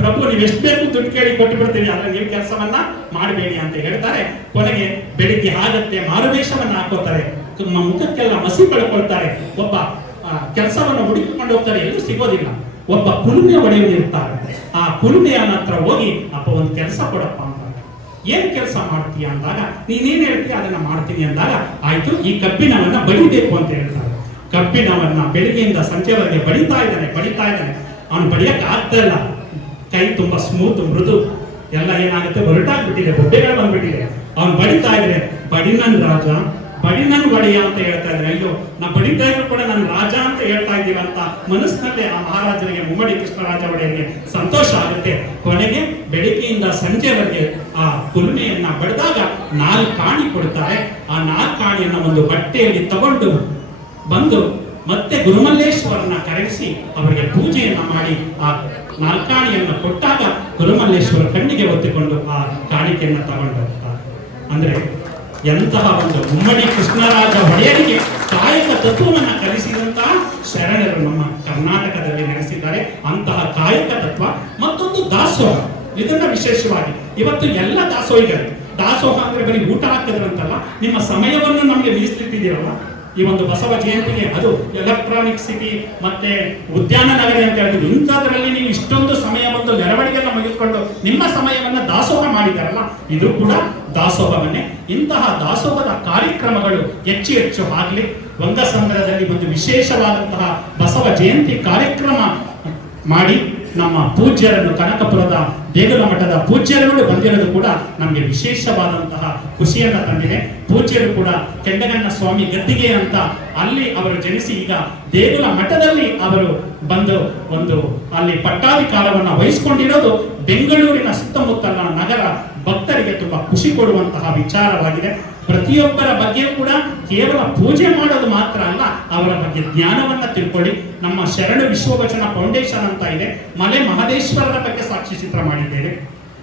ಪ್ರಭು, ನೀವು ಎಷ್ಟು ಬೇಕು ದುಡ್ಡು ಕೇಳಿ ಕೊಟ್ಟು ಬಿಡ್ತೀವಿ, ಆದ್ರೆ ನೀವು ಕೆಲಸವನ್ನ ಮಾಡಬೇಡಿ ಅಂತ ಹೇಳ್ತಾರೆ. ಕೊನೆಗೆ ಬೆಳಿಗ್ಗೆ ಆಗತ್ತೆ, ಮಾರು ವೇಷವನ್ನ ಹಾಕೋತಾರೆ, ಮುಖಕ್ಕೆಲ್ಲ ಮಸಿ ಪಡ್ಕೊಳ್ತಾರೆ. ಒಬ್ಬ ಕೆಲಸವನ್ನು ಹುಡುಕಿಕೊಂಡು ಹೋಗ್ತಾರೆ, ಎಲ್ಲೂ ಸಿಗೋದಿಲ್ಲ. ಒಬ್ಬ ಕುಲುಮೆ ಒಡೆಯುವುದು ಇರ್ತಾರೆ. ಆ ಕುಲುಮೆಯನ್ನ ಹತ್ರ ಹೋಗಿ, ಅಪ್ಪ ಒಂದು ಕೆಲಸ ಕೊಡಪ್ಪ ಅಂತ. ಏನ್ ಕೆಲಸ ಮಾಡ್ತೀಯ ಅಂದಾಗ, ನೀನೇನ್ ಹೇಳ್ತೀಯ ಅದನ್ನ ಮಾಡ್ತೀನಿ ಅಂದಾಗ, ಆಯ್ತು ಈ ಕಬ್ಬಿಣವನ್ನ ಬಡಿಬೇಕು ಅಂತ ಹೇಳ್ತಾರೆ. ಕಬ್ಬಿಣವನ್ನ ಬೆಳಿಗ್ಗೆಯಿಂದ ಸಂಜೆವರೆಗೆ ಬಡಿತಾ ಇದ್ದಾನೆ. ಅವನು ಬಡಿಯಕ್ ಆಗ್ತಾ ಇಲ್ಲ, ಕೈ ತುಂಬಾ ಸ್ಮೂತ್, ಮೃದು ಎಲ್ಲ ಏನಾಗುತ್ತೆ, ಹೊರಟಾಗ್ಬಿಟ್ಟಿದೆ, ಬೊಬ್ಬೆಗಳು ಬಂದ್ಬಿಟ್ಟಿದೆ. ಅವನು ಬಡಿತಾ ಇದ್ರೆ, ಬಡಿನನ್ ರಾಜ, ಬಡಿನನ್ ಒಡೆಯ ಅಂತ ಹೇಳ್ತಾ ಇದ್ರೆ, ಅಯ್ಯೋ ನಾ ಬಡಿತಾ ಇದ್ರು ಕೂಡ ನನ್ನ ರಾಜ ಅಂತ ಹೇಳ್ತಾ ಇದ್ದೀವಿ ಅಂತ ಮನಸ್ಸಿನಲ್ಲಿ ಆ ಮಹಾರಾಜನಿಗೆ, ಮುಮ್ಮಡಿ ಕೃಷ್ಣರಾಜ ಒಡೆಯರಿಗೆ ಸಂತೋಷ ಆಗುತ್ತೆ. ಕೊನೆಗೆ ಬೆಳಿಗ್ಗೆಯಿಂದ ಸಂಜೆವರೆಗೆ ಆ ಕುಲುಮೆಯನ್ನ ಬಡಿದಾಗ 4 ಕಾಣಿ ಕೊಡ್ತಾರೆ. ಆ 4 ಕಾಣಿಯನ್ನ ಒಂದು ಬಟ್ಟೆಯಲ್ಲಿ ತಗೊಂಡು ಬಂದು ಮತ್ತೆ ಗುರುಮಲ್ಲೇಶ್ವರನ ಕರೆಸಿ ಅವರಿಗೆ ಪೂಜೆಯನ್ನ ಮಾಡಿ ಆ 4 ಕಾಣಿಯನ್ನ ಕೊಟ್ಟಾಗ ಗುರುಮಲ್ಲೇಶ್ವರ ಕಣ್ಣಿಗೆ ಒತ್ತಿಕೊಂಡು ಆ ಕಾಣಿಕೆಯನ್ನ ತಗೊಂಡು ಹೋಗ್ತಾರೆ. ಅಂದ್ರೆ ಎಂತಹ ಒಂದು ಮುಮ್ಮಡಿ ಕೃಷ್ಣರಾಜ ಒಡೆಯರಿಗೆ ಕಾಯಕ ತತ್ವವನ್ನ ಕಲಿಸಿದಂತಹ ಶರಣರು ನಮ್ಮ ಕರ್ನಾಟಕದಲ್ಲಿ ನೆಲೆಸಿದ್ದಾರೆ. ಅಂತಹ ಕಾಯಕ ತತ್ವ. ಮತ್ತೊಂದು ದಾಸೋಹ, ಇದನ್ನ ವಿಶೇಷವಾಗಿ ಇವತ್ತು ಎಲ್ಲ ದಾಸೋಹಿಗಳು, ದಾಸೋಹ ಅಂದ್ರೆ ಬರೀ ಊಟ ಹಾಕಿದ್ರಂತಲ್ಲ, ನಿಮ್ಮ ಸಮಯವನ್ನು ನಮಗೆ ಮೀಸಲಿಟ್ಟಿದ್ದೀರಲ್ಲ. ಈ ಒಂದು ಬಸವ ಜಯಂತಿಗೆ, ಅದು ಎಲೆಕ್ಟ್ರಾನಿಕ್ ಸಿಟಿ ಮತ್ತೆ ಉದ್ಯಾನ ನಗರಿ ಅಂತ ಹೇಳ್ತೀವಿ, ಇಂಥದ್ರಲ್ಲಿ ನೀವು ಇಷ್ಟೊಂದು ಸಮಯ ಬಂದು ಮೆರವಣಿಗೆಲ್ಲ ಮುಗಿಸ್ಕೊಂಡು ನಿಮ್ಮ ಸಮಯವನ್ನ ದಾಸೋಹ ಮಾಡಿದಾರಲ್ಲ, ಇದು ಕೂಡ ದಾಸೋಹವನ್ನೇ. ಇಂತಹ ದಾಸೋಹದ ಕಾರ್ಯಕ್ರಮಗಳು ಹೆಚ್ಚು ಆಗಲಿ. ವಂಗಸಂದ್ರದಲ್ಲಿ ಒಂದು ವಿಶೇಷವಾದಂತಹ ಬಸವ ಜಯಂತಿ ಕಾರ್ಯಕ್ರಮ ಮಾಡಿ ನಮ್ಮ ಪೂಜ್ಯರನ್ನು, ಕನಕಪುರದ ದೇಗುಲ ಮಠದ ಪೂಜ್ಯರುಗಳು ಬಂದಿರೋದು ಕೂಡ ನಮಗೆ ವಿಶೇಷವಾದಂತಹ ಖುಷಿಯನ್ನ ತಂದಿದೆ. ಪೂಜ್ಯರು ಕೂಡ ಕೆಂಡಗಣ್ಣ ಸ್ವಾಮಿ ಗದ್ದಿಗೆ ಅಂತ ಅಲ್ಲಿ ಅವರು ಜನಿಸಿ ಈಗ ದೇಗುಲ ಮಠದಲ್ಲಿ ಅವರು ಬಂದು ಒಂದು ಅಲ್ಲಿ ಪಟ್ಟಾಧಿಕಾರವನ್ನ ವಹಿಸಿಕೊಂಡಿರೋದು ಬೆಂಗಳೂರಿನ ಸುತ್ತಮುತ್ತಲ ನಗರ ಭಕ್ತರಿಗೆ ತುಂಬಾ ಖುಷಿ ಕೊಡುವಂತಹ ವಿಚಾರವಾಗಿದೆ. ಪ್ರತಿಯೊಬ್ಬರ ಬಗ್ಗೆ ಕೂಡ ಕೇವಲ ಪೂಜೆ ಮಾಡೋದು ಮಾತ್ರ ಅಲ್ಲ, ಅವರ ಬಗ್ಗೆ ಜ್ಞಾನವನ್ನ ತಿಳ್ಕೊಳ್ಳಿ. ನಮ್ಮ ಶರಣ ವಿಶ್ವವಚನ ಫೌಂಡೇಶನ್ ಅಂತ ಇದೆ, ಮಲೆ ಮಹದೇಶ್ವರರ ಬಗ್ಗೆ ಸಾಕ್ಷಿ ಚಿತ್ರ ಮಾಡಿದ್ದೇವೆ,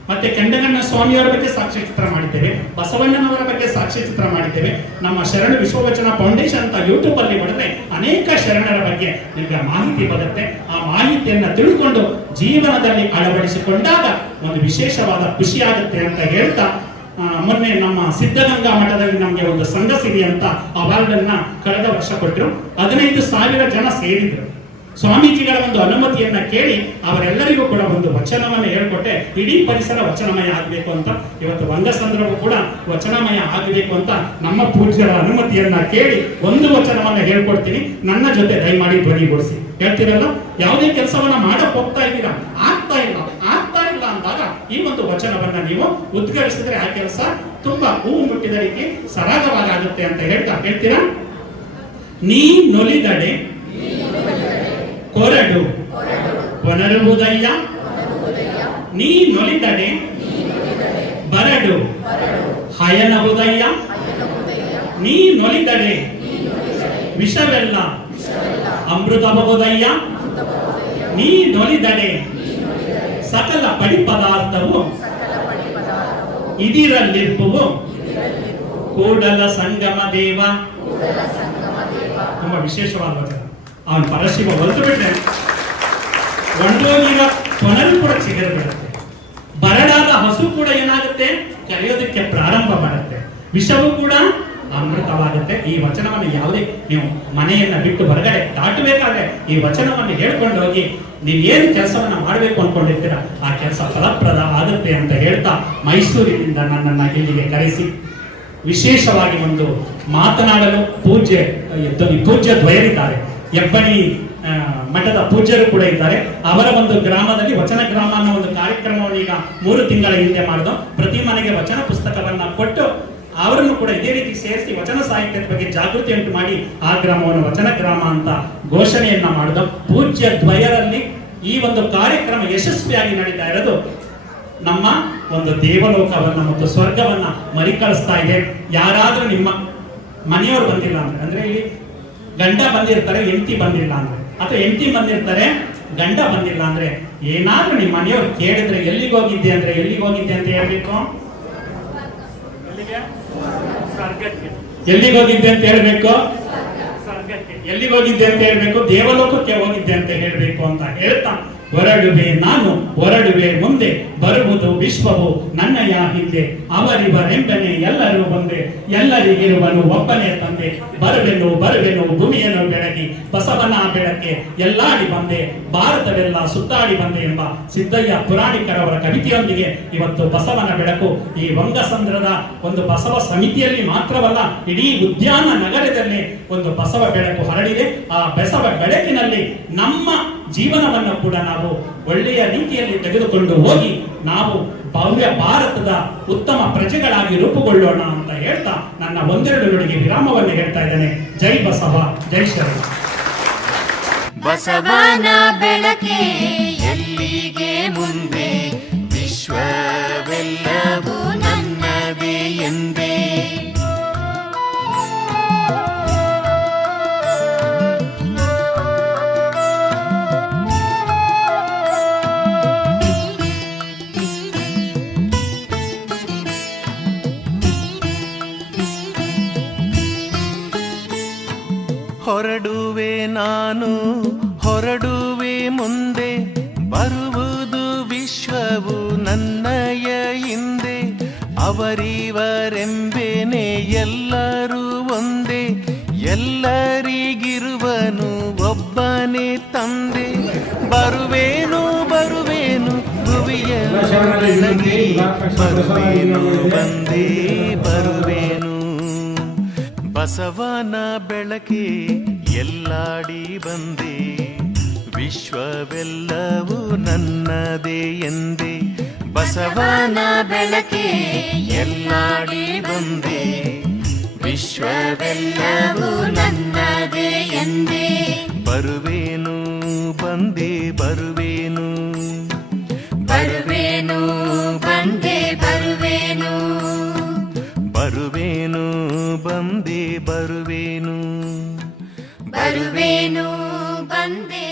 ಮತ್ತೆ ಕೆಂಡಗಣ್ಣ ಸ್ವಾಮಿಯವರ ಬಗ್ಗೆ ಸಾಕ್ಷ್ಯ ಚಿತ್ರ ಮಾಡಿದ್ದೇವೆ, ಬಸವಣ್ಣನವರ ಬಗ್ಗೆ ಸಾಕ್ಷ್ಯ ಚಿತ್ರ ಮಾಡಿದ್ದೇವೆ. ನಮ್ಮ ಶರಣ ವಿಶ್ವವಚನ ಫೌಂಡೇಶನ್ ಅಂತ ಯೂಟ್ಯೂಬ್ ಅಲ್ಲಿ ಹೊಡೆದ್ರೆ ಅನೇಕ ಶರಣರ ಬಗ್ಗೆ ನಿಮಗೆ ಮಾಹಿತಿ ಬರುತ್ತೆ. ಆ ಮಾಹಿತಿಯನ್ನ ತಿಳ್ಕೊಂಡು ಜೀವನದಲ್ಲಿ ಅಳವಡಿಸಿಕೊಂಡಾಗ ಒಂದು ವಿಶೇಷವಾದ ಖುಷಿ ಆಗುತ್ತೆ ಅಂತ ಹೇಳ್ತಾ, ಮೊನ್ನೆ ನಮ್ಮ ಸಿದ್ಧಗಂಗಾ ಮಠದಲ್ಲಿ ನಮಗೆ ಒಂದು ಸಂಘ ಸಿರಿ ಅಂತ ಅವಾರ್ಡ್ ಅನ್ನ ಕಳೆದ ವರ್ಷ ಕೊಟ್ಟರು. 15,000 ಜನ ಸೇರಿದ್ರು. ಸ್ವಾಮೀಜಿಗಳ ಒಂದು ಅನುಮತಿಯನ್ನ ಕೇಳಿ ಅವರೆಲ್ಲರಿಗೂ ಕೂಡ ಒಂದು ವಚನವನ್ನ ಹೇಳ್ಕೊಟ್ಟೆ. ಇಡೀ ಪರಿಸರ ವಚನಮಯ ಆಗಬೇಕು ಅಂತ, ಇವತ್ತು ವಂಗಸಂದ್ರವು ಕೂಡ ವಚನಮಯ ಆಗಬೇಕು ಅಂತ ನಮ್ಮ ಪೂಜ್ಯರ ಅನುಮತಿಯನ್ನ ಕೇಳಿ ಒಂದು ವಚನವನ್ನ ಹೇಳ್ಕೊಡ್ತೀನಿ. ನನ್ನ ಜೊತೆ ದಯಮಾಡಿ ಧ್ವನಿಗೊಳಿಸಿ. ಹೇಳ್ತೀರಲ್ಲ, ಯಾವುದೇ ಕೆಲಸವನ್ನ ಮಾಡಕ್ ಹೋಗ್ತಾ ಇದ್ದೀರಾ, ಆಗ್ತಾ ಇಲ್ಲ ಅಂದಾಗ ಈ ಒಂದು ವಚನವನ್ನ ನೀವು ಉದ್ಘಾಟಿಸಿದ್ರೆ ಆ ಕೆಲಸ ತುಂಬಾ ಹೂವು ಮುಟ್ಟಿದ ರೀತಿ ಸರಾಗವಾಗುತ್ತೆ ಅಂತ ಹೇಳ್ತೀರಾ. ನೀ ನೊಲಿದಡೆ ಕೊರಡು ಕೊನರುವುದಯ್ಯ, ನೀ ನೊಲಿದಡೆ ಬರಡು ಹಯನವುದಯ್ಯ, ನೀ ನೊಲಿದಡೆ ವಿಷವೆಲ್ಲ ಅಮೃತಬಹುದಯ್ಯ, ನೀ ನೊಲಿದಡೆ ಸಕಲ ಪಡಿ ಪದಾರ್ಥವು ಇದಿರಲ್ಲಿರ್ಪುವು ಕೂಡಲ ಸಂಗಮ ದೇವ. ತುಂಬಾ ವಿಶೇಷವಾದ ವಚನ. ಅವನು ಪರಶಿವ ಹೊರತು ಬಿಟ್ಟರೆ ಒಂಡೋಗಿರೋ ಕೊನರು ಕೂಡ ಚಿಗರು ಬಿಡುತ್ತೆ. ಬರಡಾದ ಹಸು ಕೂಡ ಏನಾಗುತ್ತೆ, ಕರೆಯೋದಕ್ಕೆ ಪ್ರಾರಂಭ ಮಾಡುತ್ತೆ. ವಿಷವು ಕೂಡ ಅಮೃತವಾಗುತ್ತೆ. ಈ ವಚನವನ್ನು ಯಾವುದೇ ನೀವು ಮನೆಯನ್ನ ಬಿಟ್ಟು ಹೊರಗಡೆ ದಾಟಬೇಕಾದ್ರೆ ಈ ವಚನವನ್ನು ಹೇಳ್ಕೊಂಡು ಹೋಗಿ ನೀವು ಏನು ಕೆಲಸವನ್ನ ಮಾಡಬೇಕು ಅನ್ಕೊಂಡಿರ್ತೀರ ಆ ಕೆಲಸ ಫಲಪ್ರದ ಆಗುತ್ತೆ ಅಂತ ಹೇಳ್ತಾ ಮೈಸೂರಿನಿಂದ ನನ್ನನ್ನ ಇಲ್ಲಿಗೆ ಕರೆಸಿ ವಿಶೇಷವಾಗಿ ಒಂದು ಮಾತನಾಡಲು ಪೂಜ್ಯ ದ್ವಯರಿದ್ದಾರೆ. ಹೆಬ್ಬಣಿ ಮಠದ ಪೂಜ್ಯರು ಕೂಡ ಇದ್ದಾರೆ. ಅವರ ಒಂದು ಗ್ರಾಮದಲ್ಲಿ ವಚನ ಗ್ರಾಮ ಅನ್ನೋ ಒಂದು ಕಾರ್ಯಕ್ರಮವನ್ನು ಈಗ 3 ತಿಂಗಳ ಹಿಂದೆ ಮಾಡಿದ್ದು. ಪ್ರತಿ ಮನೆಗೆ ವಚನ ಪುಸ್ತಕವನ್ನ ಕೊಟ್ಟು ಅವರನ್ನು ಕೂಡ ಇದೇ ರೀತಿ ಸೇರಿಸಿ ವಚನ ಸಾಹಿತ್ಯದ ಬಗ್ಗೆ ಜಾಗೃತಿ ಉಂಟು ಮಾಡಿ ಆ ಗ್ರಾಮವನ್ನು ವಚನ ಗ್ರಾಮ ಅಂತ ಘೋಷಣೆಯನ್ನ ಮಾಡಿದ ಪೂಜ್ಯ ದ್ವಯರಲ್ಲಿ ಈ ಒಂದು ಕಾರ್ಯಕ್ರಮ ಯಶಸ್ವಿಯಾಗಿ ನಡೀತಾ ಇರೋದು ನಮ್ಮ ಒಂದು ದೇವಲೋಕವನ್ನ ಮತ್ತು ಸ್ವರ್ಗವನ್ನ ಮರಿಕಳಿಸ್ತಾ ಇದೆ. ಯಾರಾದ್ರೂ ನಿಮ್ಮ ಮನೆಯವರು ಬಂದಿಲ್ಲ ಅಂದ್ರೆ ಇಲ್ಲಿ ಗಂಡ ಬಂದಿರ್ತಾರೆ, ಹೆಂಡತಿ ಬಂದಿಲ್ಲ ಅಂದ್ರೆ, ಅಥವಾ ಹೆಂಡತಿ ಬಂದಿರ್ತಾರೆ, ಗಂಡ ಬಂದಿಲ್ಲ ಅಂದ್ರೆ, ಏನಾದ್ರೂ ನಿಮ್ಮ ಮನೆಯವ್ರು ಕೇಳಿದ್ರೆ ಎಲ್ಲಿಗೆ ಹೋಗಿದ್ದೆ ಅಂತ ಹೇಳ್ಬೇಕು. ಸ್ವರ್ಗಕ್ಕೆ. ಎಲ್ಲಿಗೆ ಹೋಗಿದ್ದೆ ಅಂತ ಹೇಳ್ಬೇಕು? ಸ್ವರ್ಗಕ್ಕೆ. ಎಲ್ಲಿಗೆ ಹೋಗಿದ್ದೆ ಅಂತ ಹೇಳ್ಬೇಕು? ದೇವಲೋಕಕ್ಕೆ ಹೋಗಿದ್ದೆ ಅಂತ ಹೇಳ್ಬೇಕು ಅಂತ ಹೇಳ್ತಾ ಹೊರಡುವೆ ನಾನು, ಹೊರಡುವೆ ಮುಂದೆ, ಬರುವುದು ವಿಶ್ವವು ನನ್ನಯ ಹಿಂದೆ, ಅವರಿವರೆಂಬನೆ ಎಲ್ಲರೂ ಒಂದೇ, ಎಲ್ಲರಿಗಿರುವನು ಒಬ್ಬನೇ ತಂದೆ, ಬರುವೆನು ಭೂಮಿಯನ್ನು ಬೆಳಗಿ, ಬಸವನ ಬೆಳಕೆ ಎಲ್ಲಾಡಿ ಬಂದೆ, ಭಾರತವೆಲ್ಲ ಸುತ್ತಾಡಿ ಬಂದೆ ಎಂಬ ಸಿದ್ದಯ್ಯ ಪುರಾಣಿಕರವರ ಕವಿತೆಯೊಂದಿಗೆ ಇವತ್ತು ಬಸವನ ಬೆಳಕು ಈ ವಂಗಸಂದ್ರದ ಒಂದು ಬಸವ ಸಮಿತಿಯಲ್ಲಿ ಮಾತ್ರವಲ್ಲ, ಇಡೀ ಉದ್ಯಾನ ನಗರದಲ್ಲಿ ಒಂದು ಬಸವ ಬೆಳಕು ಹರಡಿದೆ. ಆ ಬಸವ ಬೆಳಕಿನಲ್ಲಿ ನಮ್ಮ ಜೀವನವನ್ನು ಕೂಡ ನಾವು ಒಳ್ಳೆಯ ರೀತಿಯಲ್ಲಿ ತೆಗೆದುಕೊಂಡು ಹೋಗಿ ನಾವು ಭವ್ಯ ಭಾರತದ ಉತ್ತಮ ಪ್ರಜೆಗಳಾಗಿ ರೂಪುಗೊಳ್ಳೋಣ ಅಂತ ಹೇಳ್ತಾ ನನ್ನ ಒಂದೆರಡು ನುಡಿಗೆ ವಿರಾಮವನ್ನು ಹೇಳ್ತಾ ಇದ್ದೇನೆ. ಜೈ ಬಸವ, ಜೈ ಶರಣ. ಬಸವನ ಬೆಳಕೆ ಎಲ್ಲಿಗೆ ಮುಂದೆ, ವಿಶ್ವವೆಲ್ಲವೂ ನನ್ನದೇ ಎಂದೇ. ಹೊರಡುವೆ ನಾನು, ಹೊರಡುವೆ ಮುಂದೆ, ಬರುವುದು ವಿಶ್ವವು ನನ್ನಯ ಹಿಂದೆ, ಅವರಿವರೆಂಬೇನೆ ಎಲ್ಲರೂ ಒಂದೇ, ಎಲ್ಲರಿಗಿರುವನು ಒಬ್ಬನೇ ತಂದೆ, ಬರುವೇನು ಭುವಿಯಲ್ಲಿ ಬರುವೇನು ಬಂದೇ ಬರುವೇನು. ಬಸವನ ಬೆಳಕೆ ಎಲ್ಲಾಡಿ ಬಂದೆ, ವಿಶ್ವವೆಲ್ಲವೂ ನನ್ನದೇ ಎಂದೇ. ಬಸವನ ಬೆಳಕೆ ಎಲ್ಲಾಡಿ ಬಂದೆ, ವಿಶ್ವವೆಲ್ಲವೂ ನನ್ನದೇ ಎಂದೇ. ಬರುವೇನು ಬಂದೆ ಬರುವೇನು, ಬರುವೇನು ಬಂದೆ ಬರುವೇನು, ಬರುವೇನು ಬಂದೆ ಬರುವೇನು, ಬರುವೇನು ಬಂದೆ